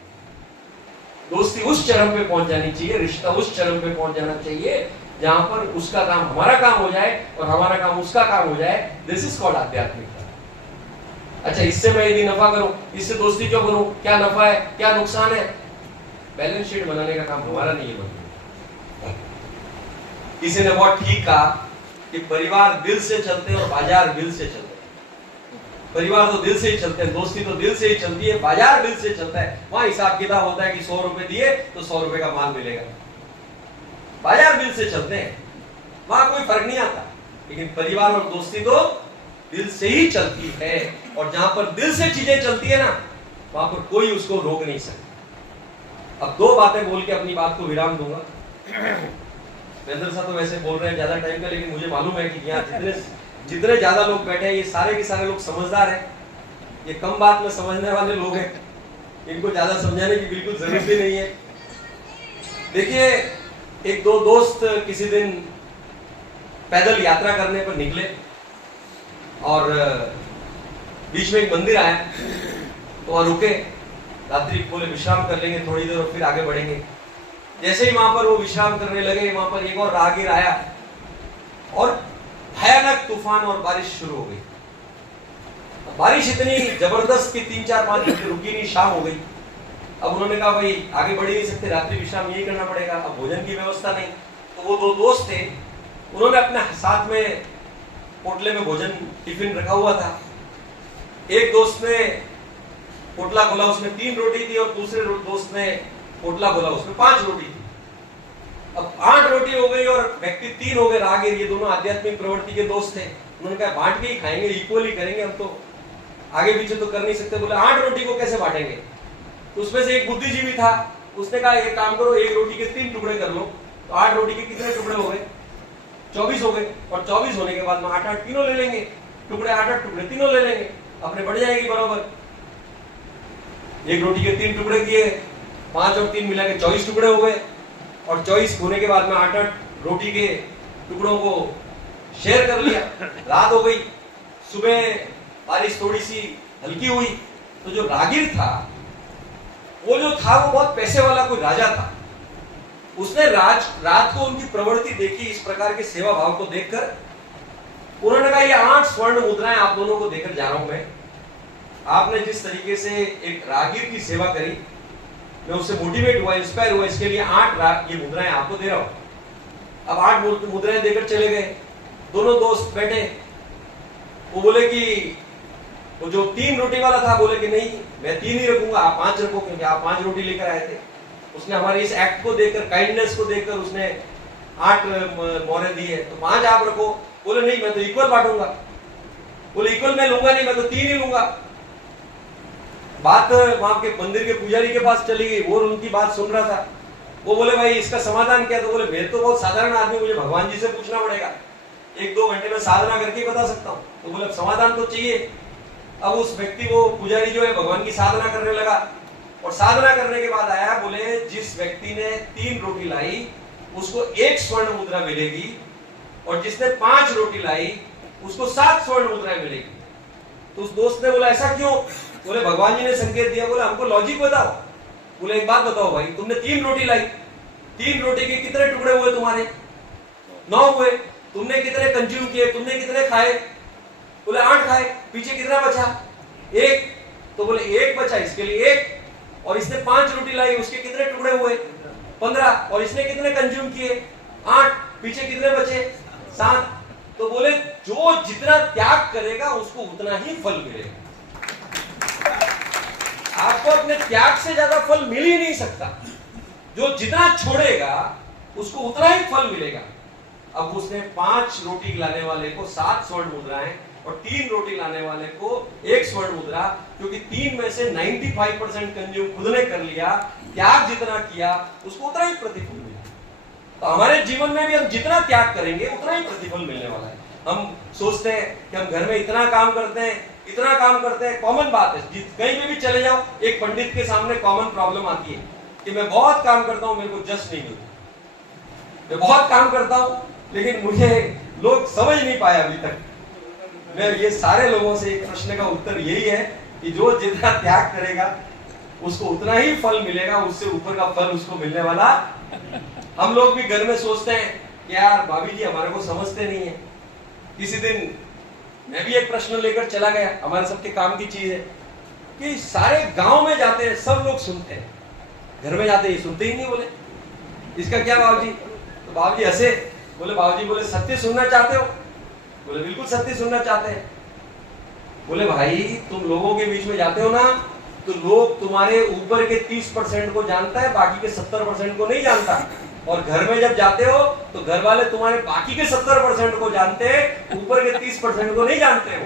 दोस्ती उस चरम पे पहुंच जानी चाहिए, रिश्ता उस चरम पे पहुंच जाना चाहिए जहां पर उसका काम हमारा काम हो जाए और हमारा काम उसका काम हो जाए। दिस इज कॉल्ड आध्यात्मिकता। अच्छा, इससे मैं यदि नफा करूं, इससे दोस्ती क्यों करूं, क्या नफा है क्या नुकसान है, बैलेंस शीट बनाने का काम हमारा नहीं है। किसी ने बहुत ठीक कहा कि परिवार दिल से चलते हैं और बाजार दिल से चलते हैं। परिवार तो दिल से ही चलते हैं, दोस्ती तो दिल से ही चलती है, बाजार दिल से चलता है। वहां हिसाब किताब होता है कि 100 रुपए दिए तो 100 रुपए का माल मिलेगा। बाजार दिल से चलते हैं, वहां कोई फर्क नहीं आता। लेकिन परिवार और दोस्ती तो दिल से ही चलती है, और जहां पर दिल से चीजें चलती है ना, वहां पर कोई उसको रोक नहीं सकता। अब 2 बातें बोल के अपनी बात को विराम दूंगा। महेंद्र साहब तो वैसे बोल रहे हैं ज्यादा टाइम का, लेकिन मुझे मालूम है कि यहाँ जितने ज्यादा लोग बैठे हैं, ये सारे के सारे लोग समझदार हैं, ये कम बात में समझने वाले लोग हैं, इनको ज्यादा समझाने की बिल्कुल जरूरत ही नहीं है। देखिए, एक 2 दोस्त किसी दिन पैदल यात्रा करने पर निकले और बीच में एक मंदिर आया, तो वहां रुके, रात्रि बोले विश्राम कर लेंगे थोड़ी देर और फिर आगे बढ़ेंगे। जैसे ही वहां पर वो विश्राम करने लगे, वहां पर एक और राहगीर आया और भयानक तूफान और बारिश शुरू हो गई। बारिश इतनी जबरदस्त कि 3-4-5 घंटे रुकी नहीं, शाम हो गई। अब उन्होंने कहा भाई आगे बढ़ ही नहीं सकते, रात्रि विश्राम यही करना पड़ेगा, अब भोजन की व्यवस्था नहीं। तो वो 2 दोस्त थे, उन्होंने अपने साथ में पोटले में भोजन टिफिन रखा हुआ था। एक दोस्त ने पोटला खोला, उसमें 3 रोटी थी, और दूसरे दोस्त ने पोटला खोला, उसमें 5 रोटी थी। अब 8 रोटी हो गई और व्यक्ति 3 हो गए राहगीर, ये दोनों आध्यात्मिक प्रवृत्ति के दोस्त थे। उन्होंने कहा बांट के ही खाएंगे, इक्वली करेंगे, हम तो आगे पीछे तो कर नहीं सकते। बोले 8 रोटी को कैसे बांटेंगे? तो उसमें से एक बुद्धिजीवी था, उसने कहा एक काम करो, एक रोटी के 3 टुकड़े कर लो। तो 8 रोटी के कितने टुकड़े हो गए? 24 हो गए, और 24 होने के बाद में 8-8 तीनों ले लेंगे, टुकड़े 8-8 टुकड़े तीनों ले लेंगे, अपने बढ़ जाएगी बराबर। एक रोटी के 3 टुकड़े किए, 5 और 3 मिला के 24 टुकड़े हो गए, और 24 होने के बाद में 8-8 रोटी के टुकड़ों को शेयर कर लिया। रात हो गई, सुबह बारिश थोड़ी सी हल्की हुई, तो जो राहगीर था वो बहुत पैसे वाला कोई राजा था। उसने रात को उनकी प्रवृत्ति देखी, इस प्रकार के सेवा भाव को देखकर उन्होंने कहा ये 8 स्वर्ण मुद्राएं आप दोनों को देकर जा रहा हूं मैं। आपने जिस तरीके से एक राहगीर की सेवा करी, मैं उससे मोटिवेट हुआ, इंस्पायर हुआ, इसके लिए 8 ये मुद्राएं आपको दे रहा हूं। अब 8 मुद्राएं देकर चले गए। दोनों दोस्त बैठे, वो बोले कि वो जो 3 रोटी वाला था बोले कि नहीं मैं 3 ही रखूंगा, आप 5 रखो, क्योंकि आप 5 रोटी लेकर आए थे। उसने हमारे इस एक्ट को देखकर, काइंडनेस को देखकर उसने 8 मोहरें दी है, तो 5 आप रखो। बोले नहीं मैं तो इक्वल बांटूंगा। बोले इक्वल मैं लूंगा नहीं, मैं तो 3 ही लूंगा। बात वहां के मंदिर के पुजारी के पास चली गई, वो उनकी बात सुन रहा था। वो बोले भाई इसका समाधान क्या? तो बोले मैं तो बहुत साधारण आदमी, मुझे भगवान जी से पूछना पड़ेगा, 1-2 घंटे में साधना करके ही बता सकता हूँ। तो बोले समाधान तो चाहिए। अब उस व्यक्ति, वो पुजारी जो है, भगवान की साधना करने लगा, और साधना करने के बाद आया, बोले जिस व्यक्ति ने 3 रोटी लाई उसको 1 स्वर्ण मुद्रा मिलेगी, और जिसने 5 रोटी लाई उसको 7 स्वर्ण मुद्राएं मिलेगी। तो उस दोस्त ने बोला ऐसा क्यों? बोले भगवान जी ने संकेत दिया। बोले हमको लॉजिक बताओ। बोले एक बात बताओ भाई, तुमने 3 रोटी लाई, 3 रोटी के कितने टुकड़े हुए तुम्हारे? 9 हुए। तुमने कितने कंज्यूम किए, तुमने कितने खाए? बोले 8 खाए। पीछे कितना बचा? 1। तो बोले 1 बचा, इसके लिए 1, और इसने 5 रोटी लाई, उसके कितने टुकड़े हुए? 15, और इसने कितने कंज्यूम किए? 8, पीछे कितने बचे? 7। तो बोले जो जितना त्याग करेगा उसको उतना ही फल मिलेगा। आपको अपने त्याग से ज्यादा फल मिल ही नहीं सकता। जो जितना छोड़ेगा उसको उतना ही फल मिलेगा। अब उसने 5 रोटी लाने वाले को 7 स्वर्ण मुद्राएं, और 3 रोटी लाने वाले को 1 स्वर्ण मुद्रा, क्योंकि 3 में से 95% कंज्यूम खुद ने कर लिया, त्याग जितना किया उसको उतना ही प्रतिफल मिला। तो हमारे जीवन में भी हम जितना त्याग करेंगे उतना ही प्रतिफल मिलने वाला है। हम सोचते हैं कि हम घर में इतना काम करते हैं, कॉमन बात है, कहीं पे भी चले जाओ एक पंडित के सामने कॉमन प्रॉब्लम आती है कि मैं बहुत काम करता हूं, मेरे को जस्ट नहीं मिलता, मैं बहुत काम करता हूं लेकिन मुझे लोग समझ नहीं पाए अभी तक। मैं ये सारे लोगों से एक प्रश्न का उत्तर यही है कि जो जितना त्याग करेगा उसको उतना ही फल मिलेगा, उससे ऊपर का फल उसको मिलने वाला। हम लोग भी घर में सोचते हैं कि यार भाभी जी हमारे को समझते नहीं है। किसी दिन मैं भी एक प्रश्न लेकर चला गया, हमारे सबके काम की चीज है कि सारे गांव में जाते हैं, सब लोग सुनते हैं, घर में जाते हैं सुनते ही नहीं। बोले इसका क्या बाबूजी? तो बाबूजी हंसे, बोले बाबूजी बोले सत्य सुनना चाहते हो? बोले बिल्कुल सत्य सुनना चाहते हैं। बोले भाई तुम लोगों के बीच में जाते हो ना, तो लोग तुम्हारे ऊपर के 30% को जानता है, बाकी के 70% को नहीं जानता। और घर में जब जाते हो तो घर वाले तुम्हारे बाकी के 70% को जानते हैं, ऊपर के 30% को नहीं जानते हो।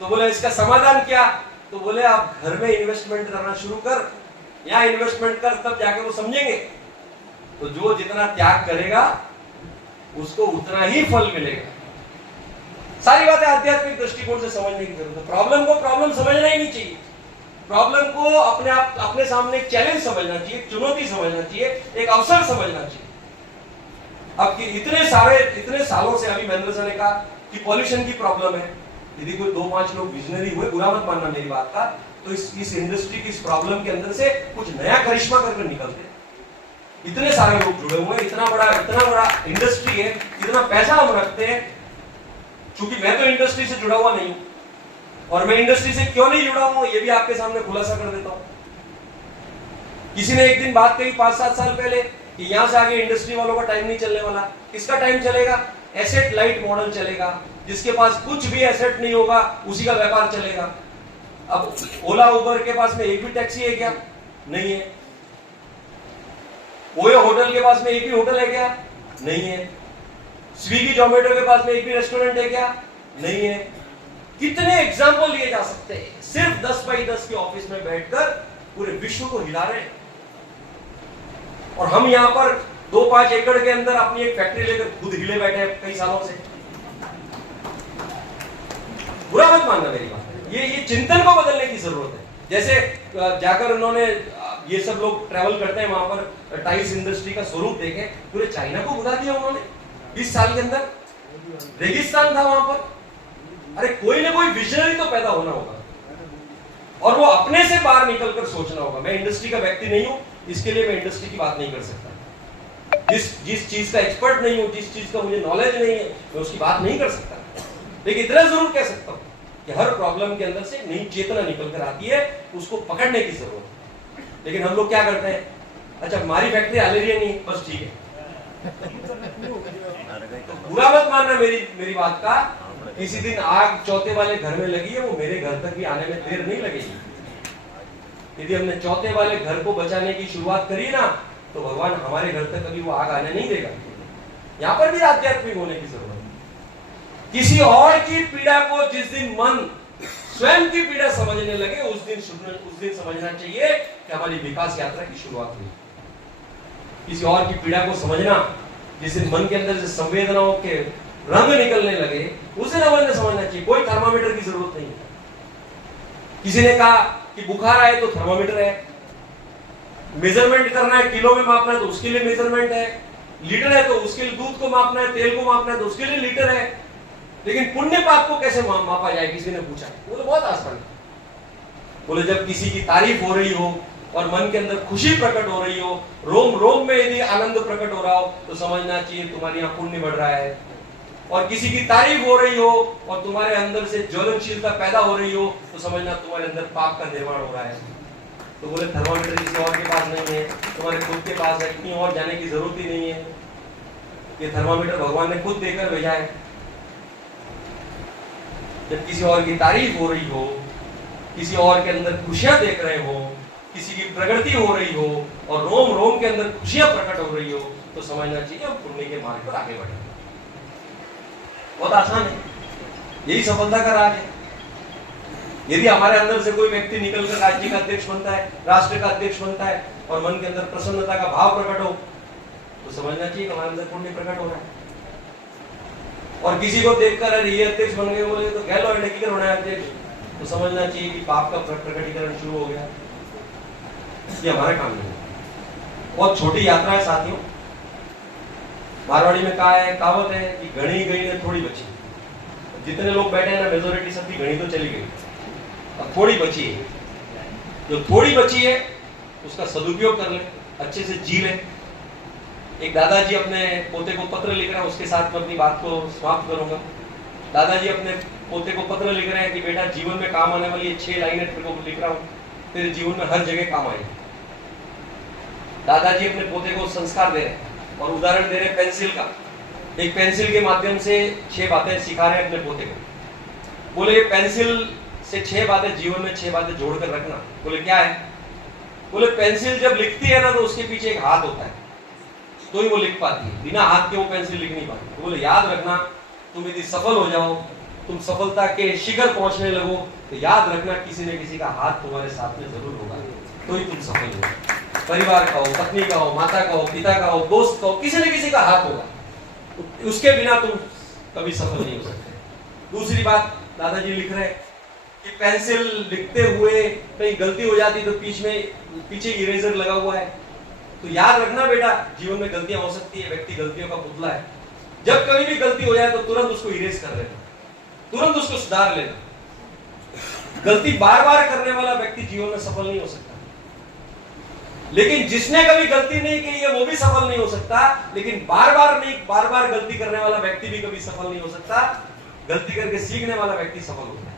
तो बोले इसका समाधान क्या? तो बोले आप घर में इन्वेस्टमेंट करना शुरू कर, यहाँ इन्वेस्टमेंट कर, तब जाके वो समझेंगे। तो जो जितना त्याग करेगा उसको उतना ही फल मिलेगा। सारी बातें आध्यात्मिक दृष्टिकोण से समझने की जरूरत है। प्रॉब्लम को प्रॉब्लम समझना ही नहीं चाहिए, प्रॉब्लम को अपने सामने एक चैलेंज समझना चाहिए, एक चुनौती समझना चाहिए, एक अवसर समझना चाहिए। अब कि इतने सालों से अभी महेंद्र सर ने कहा कि पॉल्यूशन की प्रॉब्लम है। यदि कोई 2-5 लोग विजनरी हुए, बुरा मत मानना मेरी बात का, तो इस इंडस्ट्री की इस प्रॉब्लम के अंदर से कुछ नया करिश्मा करके निकलते। इतने सारे लोग जुड़े हुए हैं, इतना बड़ा इंडस्ट्री है, इतना पैसा हम रखते हैं। चूंकि मैं तो इंडस्ट्री से जुड़ा हुआ नहीं हूं, और मैं इंडस्ट्री से क्यों नहीं जुड़ा हूं ये भी आपके सामने खुलासा कर देता हूं। किसी ने एक दिन बात कही 5-7 साल पहले कि यहां से आगे इंडस्ट्री वालों का टाइम नहीं चलने वाला। किसका टाइम चलेगा? एसेट लाइट मॉडल चलेगा, जिसके पास कुछ भी एसेट नहीं होगा उसी का व्यापार चलेगा। अब ओला उबर के पास में एक भी टैक्सी है क्या? नहीं है। ओयो होटल के पास में एक भी होटल है क्या? नहीं है। स्विगी जोमेटो के पास में एक भी रेस्टोरेंट है क्या? नहीं है। कितने एग्जाम्पल लिए जा सकते हैं। सिर्फ 10 बाई 10 के ऑफिस में बैठकर पूरे विश्व को हिला रहे हैं, और हम यहां पर 2-5 एकड़ के अंदर अपनी एक फैक्ट्री लेकर खुद हिले बैठे हैं कई सालों से। बुरा मत मानना मेरी बात, ये चिंतन को बदलने की जरूरत है। जैसे जाकर उन्होंने ये सब लोग ट्रैवल करते हैं, वहां पर टाइल्स इंडस्ट्री का स्वरूप देखे, पूरे चाइना को बुला दिया उन्होंने 20 साल के अंदर। रेगिस्तान था वहां पर। अरे कोई ना कोई विजनरी तो पैदा होना होगा, और वो अपने से बाहर निकलकर सोचना होगा। मैं इंडस्ट्री का व्यक्ति नहीं हूं, इसके लिए मैं इंडस्ट्री की बात नहीं कर सकता। जिस चीज का एक्सपर्ट नहीं हूं, जिस चीज का मुझे नॉलेज नहीं है, मैं उसकी बात नहीं कर सकता। लेकिन इतना जरूर कह सकता हूं कि हर प्रॉब्लम के अंदर से नई चेतना निकल कर आती है, उसको पकड़ने की जरूरत है। लेकिन हम लोग क्या करते हैं? अच्छा हमारी फैक्ट्री आलेरिया नहीं, बस ठीक है। तो बुरा मत मानना मेरी बात का। किसी दिन आग चौथे वाले घर में लगी है, वो मेरे घर तक भी आने में देर नहीं लगेगी। यदि हमने चौथे वाले घर को बचाने की शुरुआत करी ना, तो भगवान हमारे घर तक कभी वो आग आने नहीं देगा। यहाँ पर भी आध्यात्मिक होने की जरूरत है। किसी और की पीड़ा को जिस दिन मन स्वयं की पीड़ा समझने लगे, उस दिन समझना चाहिए कि हमारी विकास यात्रा की शुरुआत हुई। किसी और की पीड़ा को समझना, जिस दिन मन के अंदर से संवेदनाओं के रंग निकलने लगे, उसे समझना चाहिए। कोई थर्मामीटर की जरूरत नहीं है। किसी ने कहा कि बुखार आए तो थर्मामीटर है, मेजरमेंट करना है, किलो में मापना है तो उसके लिए मेजरमेंट है, लीटर है तो उसके लिए दूध को मापना है, तेल को मापना है तो उसके लिए लीटर है। लेकिन पुण्य पाप को कैसे मापा जाए? किसी ने पूछा। वो तो बहुत आसान है। बोले जब किसी की तारीफ हो रही हो और मन के अंदर खुशी प्रकट हो रही हो, रोम रोम में यदि आनंद प्रकट हो रहा हो, तो समझना चाहिए तुम्हारे यहाँ पुण्य बढ़ रहा है। और किसी की तारीफ हो रही हो और तुम्हारे अंदर से ज्वलनशीलता पैदा हो रही हो, तो समझना तुम्हारे अंदर पाप का निर्माण हो रहा है। तो बोले थर्मामीटर किसी और के पास नहीं है, तुम्हारे खुद के पास है, कहीं और जाने की जरूरत ही नहीं है। ये थर्मामीटर भगवान ने खुद देकर भेजा है। जब किसी और की तारीफ हो रही हो, किसी और के अंदर खुशियां देख रहे हो, किसी की प्रगति हो रही हो और रोम रोम के अंदर खुशियां प्रकट हो रही हो, तो समझना चाहिए हम पुण्य के मार्ग पर आगे बढ़े। बहुत आसान है। यही सफलता का राज है। यदि हमारे अंदर से कोई व्यक्ति निकलकर राज्य का अध्यक्ष बनता है, राष्ट्र का अध्यक्ष बनता है और मन के अंदर प्रसन्नता का भाव प्रकट हो, तो समझना चाहिए हमारे अंदर पुण्य प्रकट हो रहा है। और किसी को देखकर अरे ये अध्यक्ष बन गए बोले तो गहलो है होना है अध्यक्ष, तो समझना चाहिए कि पाप का प्रकटीकरण शुरू हो गया। ये हमारे काम में बहुत छोटी यात्रा है साथियों। मारवाड़ी में कहा है, कहावत है कि घड़ी गई ने थोड़ी बची। जितने लोग बैठे हैं ना, मेजोरिटी सबकी घड़ी तो चली गई, अब थोड़ी बची है। जो थोड़ी बची है उसका सदुपयोग कर ले, अच्छे से जी ले। एक दादाजी अपने पोते को पत्र लिख रहे हैं, उसके साथ मैं अपनी बात को समाप्त करूंगा। दादाजी अपने पोते को पत्र लिख रहे हैं कि बेटा जीवन में काम आने वाली ये 6 लाइनें तेरे को लिख रहा हूं, तेरे जीवन में हर जगह काम आएगी। दादाजी अपने पोते को संस्कार दे रहे हैं और उदाहरण दे रहे हैं पेंसिल का। एक पेंसिल के माध्यम से 6 बातें सिखा रहे हैं अपने पोते को। बोले पेंसिल से 6 बातें, जीवन में 6 बातें जोड़कर रखना। बोले क्या है? बोले पेंसिल जब लिखती है ना तो उसके पीछे एक हाथ होता है, तो ही वो लिख पाती है, बिना हाथ के वो पेंसिल लिख नहीं पाती। बोले याद रखना, तुम यदि सफल हो जाओ, तुम सफलता के शिखर पहुंचने लगो, तो याद रखना किसी न किसी का हाथ तुम्हारे साथ में जरूर होगा, तो ही तुम सफल हो। परिवार का हो, पत्नी का हो, माता का हो, पिता का हो, दोस्त का हो, किसी न किसी का हाथ होगा, उसके बिना तुम कभी सफल नहीं हो सकते। दूसरी बात दादाजी लिख रहे हैं कि पेंसिल लिखते हुए कहीं गलती हो जाती तो पीछे इरेजर लगा हुआ है, तो याद रखना बेटा जीवन में गलतियां हो सकती है, व्यक्ति गलतियों का पुतला है। जब कभी भी गलती हो जाए तो तुरंत उसको इरेज कर लेना, तुरंत उसको सुधार लेना। गलती बार बार करने वाला व्यक्ति जीवन में सफल नहीं हो सकता। लेकिन जिसने कभी गलती नहीं की है वो भी सफल नहीं हो सकता, लेकिन बार बार गलती करने वाला व्यक्ति भी कभी सफल नहीं हो सकता। गलती करके सीखने वाला व्यक्ति सफल होता है।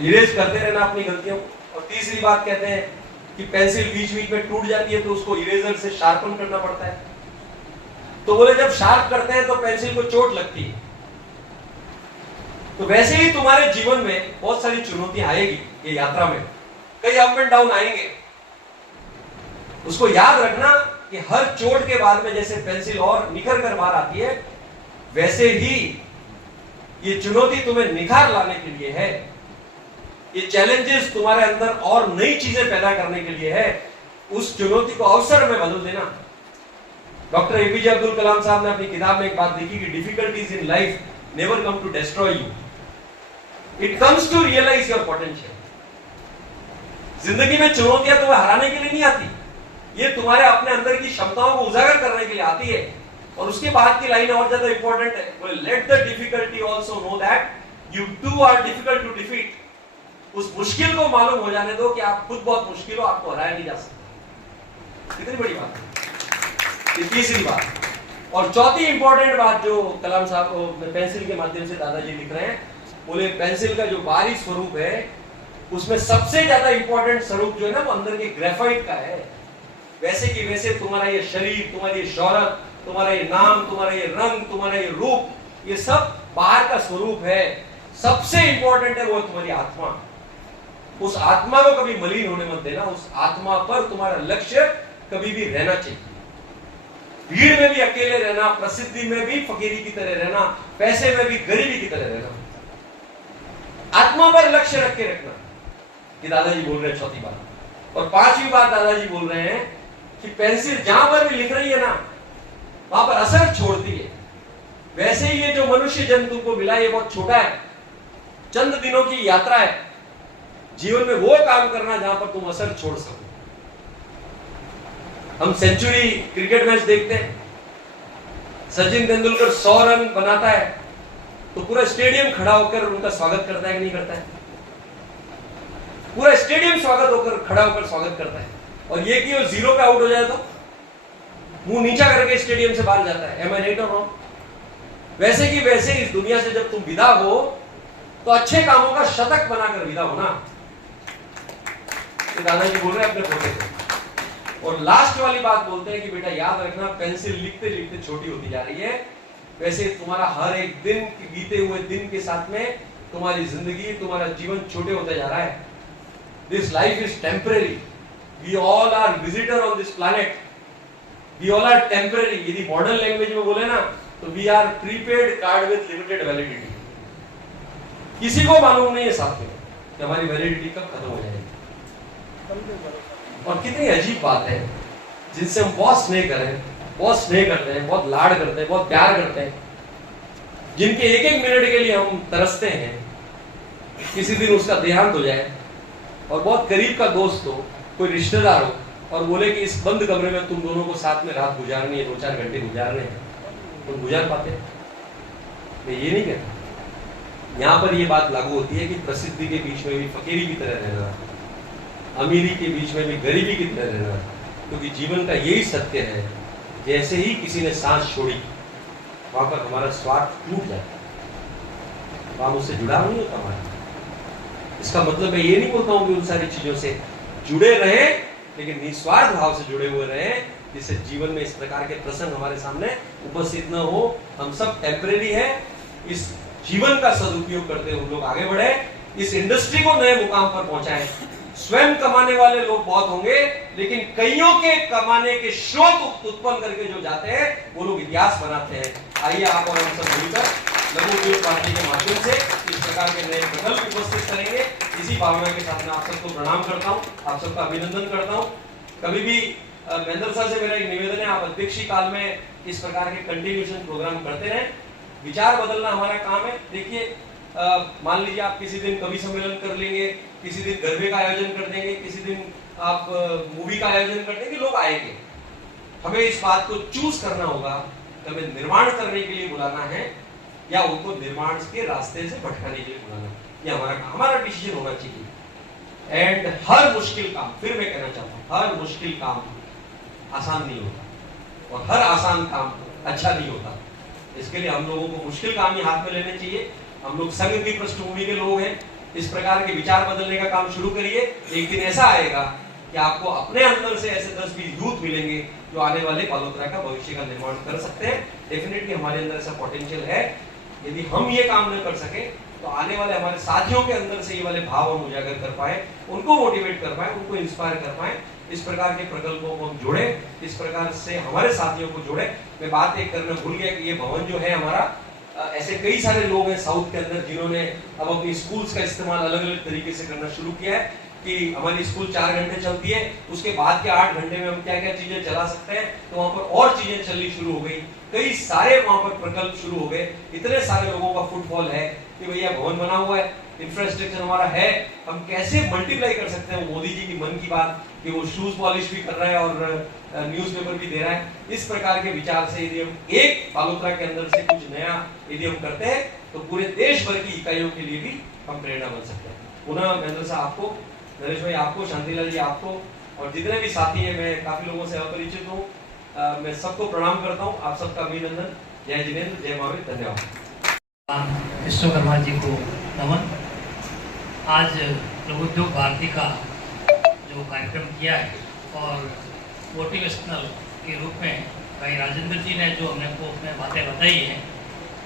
इरेज करते रहना अपनी गलतियों को। और तीसरी बात कहते हैं कि पेंसिल बीच बीच में टूट जाती है तो उसको इरेजर से शार्पन करना पड़ता है। तो बोले जब शार्प करते हैं तो पेंसिल को चोट लगती है। तो वैसे ही तुम्हारे जीवन में बहुत सारी चुनौतियां आएगी, ये यात्रा में कई अप एंड डाउन आएंगे। उसको याद रखना कि हर चोट के बाद में जैसे पेंसिल और निखर कर बाहर आती है, वैसे ही ये चुनौती तुम्हें निखार लाने के लिए है। ये चैलेंजेस तुम्हारे अंदर और नई चीजें पैदा करने के लिए है। उस चुनौती को अवसर में बदल देना। डॉक्टर एपीजे अब्दुल कलाम साहब ने अपनी किताब में एक बात लिखी कि difficulties in life never come to destroy you, it comes to realise your potential. जिंदगी में चुनौतियां तुम्हें हराने के लिए नहीं आती, ये तुम्हारे अपने अंदर की क्षमताओं को उजागर करने के लिए आती है। और उसके बाद की लाइन और ज्यादा इंपॉर्टेंट है, बोले let the difficulty also know that you too are difficult to defeat. उस मुश्किल को मालूम हो जाने दो कि आप खुद बहुत मुश्किल हो, आपको हराया नहीं जा सकता। कितनी बड़ी बात है। ये तीसरी बात। और चौथी इंपॉर्टेंट बात जो कलाम साहब पेंसिल के माध्यम से दादाजी लिख रहे हैं, बोले पेंसिल का जो बाहरी स्वरूप है उसमें सबसे ज्यादा इंपॉर्टेंट स्वरूप जो है ना वो अंदर के ग्रेफाइट का है। वैसे कि वैसे तुम्हारा ये शरीर, तुम्हारी ये शौहरत, तुम्हारा ये नाम, तुम्हारा ये रंग, तुम्हारा ये रूप, ये सब बाहर का स्वरूप है। सबसे इंपॉर्टेंट है वो तुम्हारी आत्मा। उस आत्मा को कभी मलिन होने मत देना। उस आत्मा पर तुम्हारा लक्ष्य कभी भी रहना चाहिए। भीड़ में भी अकेले रहना, प्रसिद्धि में भी फकीरी की तरह रहना, पैसे में भी गरीबी की तरह रहना। आत्मा पर लक्ष्य रख के रखना, ये दादाजी बोल रहे हैं चौथी बात। और पांचवी बात दादाजी बोल रहे हैं कि पेंसिल जहां पर भी लिख रही है ना वहां पर असर छोड़ती है। वैसे ही ये जो मनुष्य जन्म तुमको मिला ये बहुत छोटा है, चंद दिनों की यात्रा है। जीवन में वो काम करना जहां पर तुम असर छोड़ सको। हम सेंचुरी क्रिकेट मैच देखते हैं, सचिन तेंदुलकर 100 रन बनाता है तो पूरा स्टेडियम खड़ा होकर उनका स्वागत करता है कि नहीं करता है? पूरा स्टेडियम खड़ा होकर स्वागत करता है। और ये कि वो 0 पे आउट हो जाए तो मुंह नीचा करके स्टेडियम से बाहर जाता है। एम आई राइट और रॉन्ग? वैसे कि वैसे इस दुनिया से जब तुम विदा हो तो अच्छे कामों का शतक बनाकर विदा होना। तो दादाजी बोल रहे हैं अपने पोते को। और लास्ट वाली बात बोलते हैं कि बेटा याद रखना, पेंसिल लिखते लिखते छोटी होती जा रही है, वैसे तुम्हारा हर एक दिन, बीते हुए दिन के साथ में तुम्हारी जिंदगी, तुम्हारा जीवन छोटे होते जा रहा है। This life is temporary, we all are visitor on this planet, we all are temporary. यदि मॉडर्न लैंग्वेज में बोले ना तो we are prepaid card with limited validity. किसी को मालूम नहीं है साथ में कि हमारी वैलिडिटी कब खत्म हो जाएगी। और कितनी अजीब बात है, जिनसे हम बहुत स्नेह करें, बहुत स्नेह करते हैं, बहुत लाड करते हैं, बहुत प्यार करते हैं, जिनके एक एक मिनट के लिए हम तरसते हैं, किसी दिन उसका देहांत हो जाए और बहुत करीब का दोस्त हो, कोई रिश्तेदार हो और बोले कि इस बंद कमरे में तुम दोनों को साथ में रात गुजारनी है, 2-4 घंटे गुजारने हैं, तुम गुजार पाते? मैं ये नहीं कहता। यहाँ पर ये बात लागू होती है कि प्रसिद्धि के बीच में भी फकीरी की तरह रहना, अमीरी के बीच में भी गरीबी की तरह रहना, क्योंकि जीवन का यही सत्य है, जैसे ही किसी ने सांस छोड़ी वहां पर हमारा स्वार्थ टूट जाता है, वहां उससे जुड़ा नहीं होता हमारा। इसका मतलब मैं ये नहीं बोलता हूं कि उन सारी चीजों से जुड़े रहे, लेकिन निस्वार्थ भाव से जुड़े हुए रहे, जिससे जीवन में इस प्रकार के प्रसंग हमारे सामने उपस्थित न हो। हम सब टेम्परेरी है, इस जीवन का सदुपयोग करते हुए हम लोग आगे बढ़े, इस इंडस्ट्री को नए मुकाम पर पहुंचाएं। स्वयं कमाने वाले लोग बहुत होंगे, लेकिन कईयों के कमाने के स्रोत उत्पन्न करके जो जाते हैं वो लोग इतिहास बनाते हैं। आइए आप और हम सब मिलकर लघु उद्योग पार्टी के माध्यम से इस प्रकार के नए प्रकल्प उपस्थित करेंगे। इसी भावना के साथ मैं आप सबको प्रणाम करता हूँ, आप सबका अभिनंदन करता हूँ। कभी भी महेंद्र साहब से मेरा एक निवेदन है, आप अध्यक्षीय काल में इस प्रकार के कंटिन्यूएशन प्रोग्राम करते रहें। विचार बदलना हमारा काम है। देखिए, मान लीजिए आप किसी दिन कवि सम्मेलन कर लेंगे, किसी दिन गरबे का आयोजन कर देंगे, किसी दिन आप मूवी का आयोजन कर देंगे, लोग आएंगे। हमें इस बात को चूज करना होगा कि हमें निर्माण करने के लिए बुलाना है या उनको निर्माण के रास्ते से भटकाने के लिए बुलाना है। ये हमारा डिसीजन होना चाहिए। एंड हर मुश्किल काम, फिर मैं कहना चाहता हूँ, हर मुश्किल काम आसान नहीं होता और हर आसान काम अच्छा नहीं होता। इसके लिए हम लोगों को मुश्किल काम ही हाथ में लेने चाहिए। हम लोग संघ की पृष्ठभूमि के लोग हैं, इस प्रकार के विचार बदलने का काम शुरू करिए। एक दिन ऐसा आएगा कि आपको अपने अंदर से ऐसे 10-20 यूथ मिलेंगे जो आने वाले पालोत्रा का भविष्य का निर्माण कर सकते हैं। डेफिनेटली हमारे अंदर ऐसा पोटेंशियल है। यदि हम ये काम न कर सके तो आने वाले हमारे साथियों के अंदर से ये वाले भाव हम उजागर कर पाए, उनको मोटिवेट कर पाए, उनको इंस्पायर कर पाए। इस प्रकार के प्रकल्पों को हम जोड़े, इस प्रकार से हमारे साथियों को जोड़े। मैं बात एक करना भूल गया कि ये भवन जो है हमारा, ऐसे कई सारे लोग हैं साउथ के अंदर जिन्होंने अब अपनी स्कूल्स का इस्तेमाल अलग अलग तरीके से करना शुरू किया है कि हमारी स्कूल 4 घंटे चलती है, उसके बाद के 8 घंटे में हम क्या क्या चीजें चला सकते हैं, तो वहां पर और चीजें चलनी शुरू हो गई। कई सारे वहां पर प्रकल्प शुरू हो गए। इतने सारे लोगों का फुटफॉल है कि भैया भवन बना हुआ है, इंफ्रास्ट्रक्चर हमारा है, हम कैसे मल्टीप्लाई कर सकते हैं। मोदी जी की मन की बात कि वो शूज पॉलिश भी कर रहा है और न्यूज़पेपर भी दे रहा है। इस प्रकार के विचार से यदि हम एक पालोत्रा के अंदर से कुछ नया यदि हम करते हैं तो पूरे देश भर की इकाइयों के लिए भी हम प्रेरणा बन सकते हैं। पुनः महेंद्र साहब आपको, नरेश भाई आपको, शांतिलाल जी आपको और जितने भी साथी हैं, मैं काफी लोगों से अपरिचित हूँ, मैं सबको प्रणाम करता हूँ। आप सबका अभिनंदन। जय जिनेंद्र, जय महावीर, धन्यवाद। विश्वकर्मा जी को नमन। आज लघु उद्योग भारती का जो कार्यक्रम किया है और मोटिवेशनल के रूप में भाई राजेंद्र जी ने जो हमने को अपने बातें बताई हैं,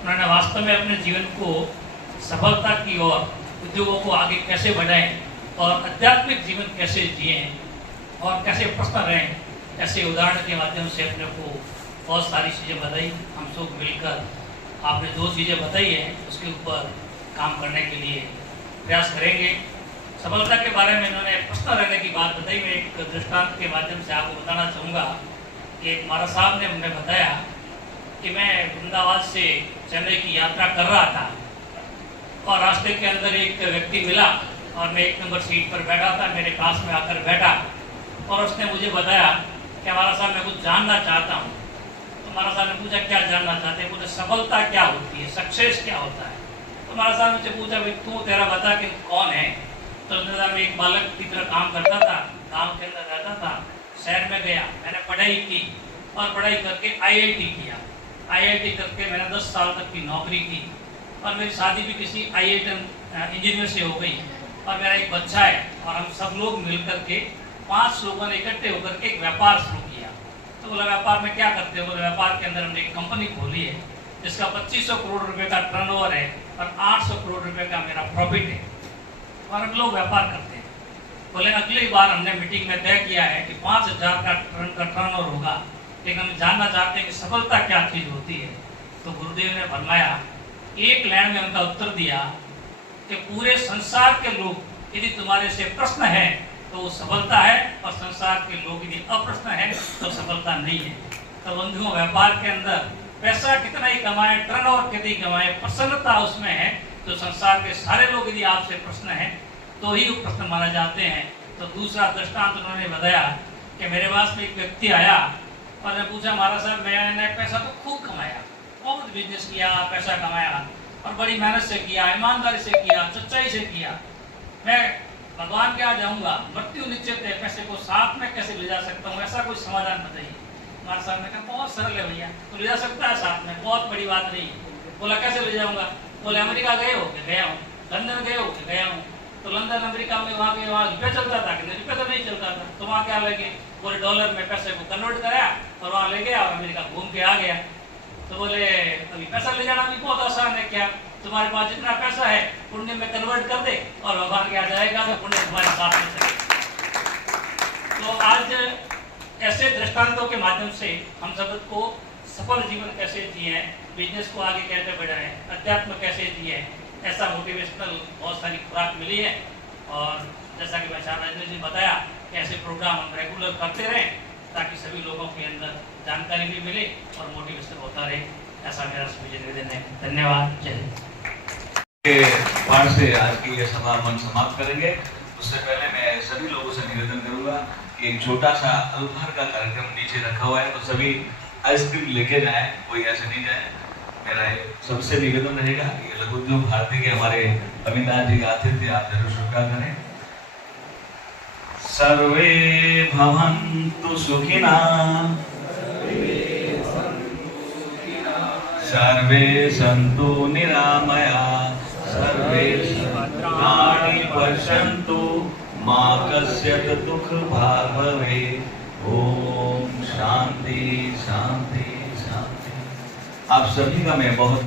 उन्होंने वास्तव में अपने जीवन को सफलता की ओर, उद्योगों को आगे कैसे बढ़ाएं और आध्यात्मिक जीवन कैसे जिए और कैसे प्रश्न रहें, ऐसे उदाहरण के माध्यम से अपने को बहुत सारी चीज़ें बताई। हम सब मिलकर आपने जो चीज़ें बताई हैं उसके ऊपर काम करने के लिए प्रयास करेंगे। सफलता के बारे में इन्होंने प्रश्न रहने की बात बताई। मैं एक दृष्टांत के माध्यम से आपको बताना चाहूँगा कि महाराज साहब ने मुझे बताया कि मैं अहमदाबाद से चेन्नई की यात्रा कर रहा था और रास्ते के अंदर एक व्यक्ति मिला और मैं 1 नंबर सीट पर बैठा था, मेरे पास में आकर बैठा और उसने मुझे बताया कि महाराज साहब मैं कुछ जानना चाहता हूँ। तो महाराज साहब ने पूछा क्या जानना चाहते हैं? मुझे सफलता क्या होती है, सक्सेस क्या होता है? तो महाराज साहब ने मुझसे पूछा भाई तू तेरा बता कि कौन है? तो मैं एक बालक की तरह काम करता था, गांव के अंदर रहता था, शहर में गया, मैंने पढ़ाई की और पढ़ाई करके IIT किया। IIT करके मैंने 10 साल तक की नौकरी की और मेरी शादी भी किसी IIT इंजीनियर से हो गई और मेरा एक बच्चा है और हम सब लोग मिलकर के 5 लोगों ने इकट्ठे होकर के एक व्यापार शुरू किया। तो बोला व्यापार में क्या करते हो? बोले व्यापार के अंदर हमने एक कंपनी खोली है जिसका 2500 करोड़ रुपए का टर्नओवर है और 800 करोड़ रुपए का मेरा प्रॉफिट है और हम लोग व्यापार करते हैं। बोले अगली बार हमने मीटिंग में तय किया है कि 5000 का टर्नओवर होगा, लेकिन हम जानना चाहते हैं कि सफलता क्या चीज़ होती है। तो गुरुदेव ने फरमाया, एक लाइन में उनका उत्तर दिया कि पूरे संसार के लोग यदि तुम्हारे से प्रश्न है तो वो सफलता है, और संसार के लोग यदि अप्रश्न है तो सफलता नहीं है। तो बंधुओं, व्यापार के अंदर पैसा कितना ही कमाए, टर्नओवर कितनी कमाए, प्रसन्नता उसमें है तो संसार के सारे लोग यदि आपसे प्रश्न है तो ही वो प्रश्न माने जाते हैं। तो दूसरा दृष्टांत उन्होंने बताया कि मेरे पास में एक व्यक्ति आया और ने पूछा, महाराज साहब मैंने पैसा तो खूब कमाया, बहुत बिजनेस किया, पैसा कमाया और बड़ी मेहनत से किया, ईमानदारी से किया, सच्चाई से किया, मैं भगवान के यहाँ जाऊंगा, मृत्यु निश्चित है, पैसे को साथ में कैसे ले जा सकता हूँ, ऐसा कोई समाधान बताइए। महाराज साहब ने कहा, बहुत सरल है भैया, तो ले जा सकता है साथ में, बहुत बड़ी बात नहीं। बोला कैसे ले जाऊंगा? बोले अमेरिका गए हो? गया हूँ। लंदन गए हो? गया हूँ। तो लंदन अमेरिका में वहाँ रुपया चलता था कि नहीं? रुपया तो नहीं चलता था, तो वहाँ क्या लगे? बोले डॉलर में पैसे को कन्वर्ट कराया और वहाँ ले गया और अमेरिका घूम के आ गया। तो बोले अभी पैसा ले जाना भी बहुत आसान है, क्या तुम्हारे पास जितना पैसा है पुण्य में कन्वर्ट कर दे और भगवान के आ जाएगा तो पुण्य तुम्हारे साथ में चलेगा। तो आज ऐसे दृष्टांतों के माध्यम से हम सब को सफल जीवन कैसे जिए, बिजनेस को आगे कैसे बढ़ाएं, अध्यात्म कैसे जिए, ऐसा मोटिवेशनल बहुत सारी खुराक मिली है। और जैसा कि आचार्य राजेंद्र जी बताया कि ऐसे प्रोग्राम हम रेगुलर करते रहें ताकि सभी लोगों के अंदर जानकारी भी मिले और मोटिवेशन होता रहे, ऐसा मेरा सभी निवेदन है। धन्यवाद। जय हिंद। पाठ से आज की ये सभा मन समाप्त करेंगे। उससे पहले मैं सभी लोगों से निवेदन करूंगा कि एक छोटा सा अल्पाहार का कार्यक्रम नीचे रखा हुआ है, तो सभी आइसक्रीम लेके जाए, कोई ऐसे नहीं जाए। मेरा सबसे निवेदन रहेगा, ये लघु उद्योग भारती के हमारे अविनाश जी का आतिथ्य आप जरूर स्वीकार करें। सर्वे भवन्तु सुखिनः, सर्वे सन्तु निरामयाः, सर्वे भद्राणि पश्यन्तु, मा कश्चित् दुःखभाग् भवेत्। ओम शांति शांति शांति। आप सभी का मैं बहुत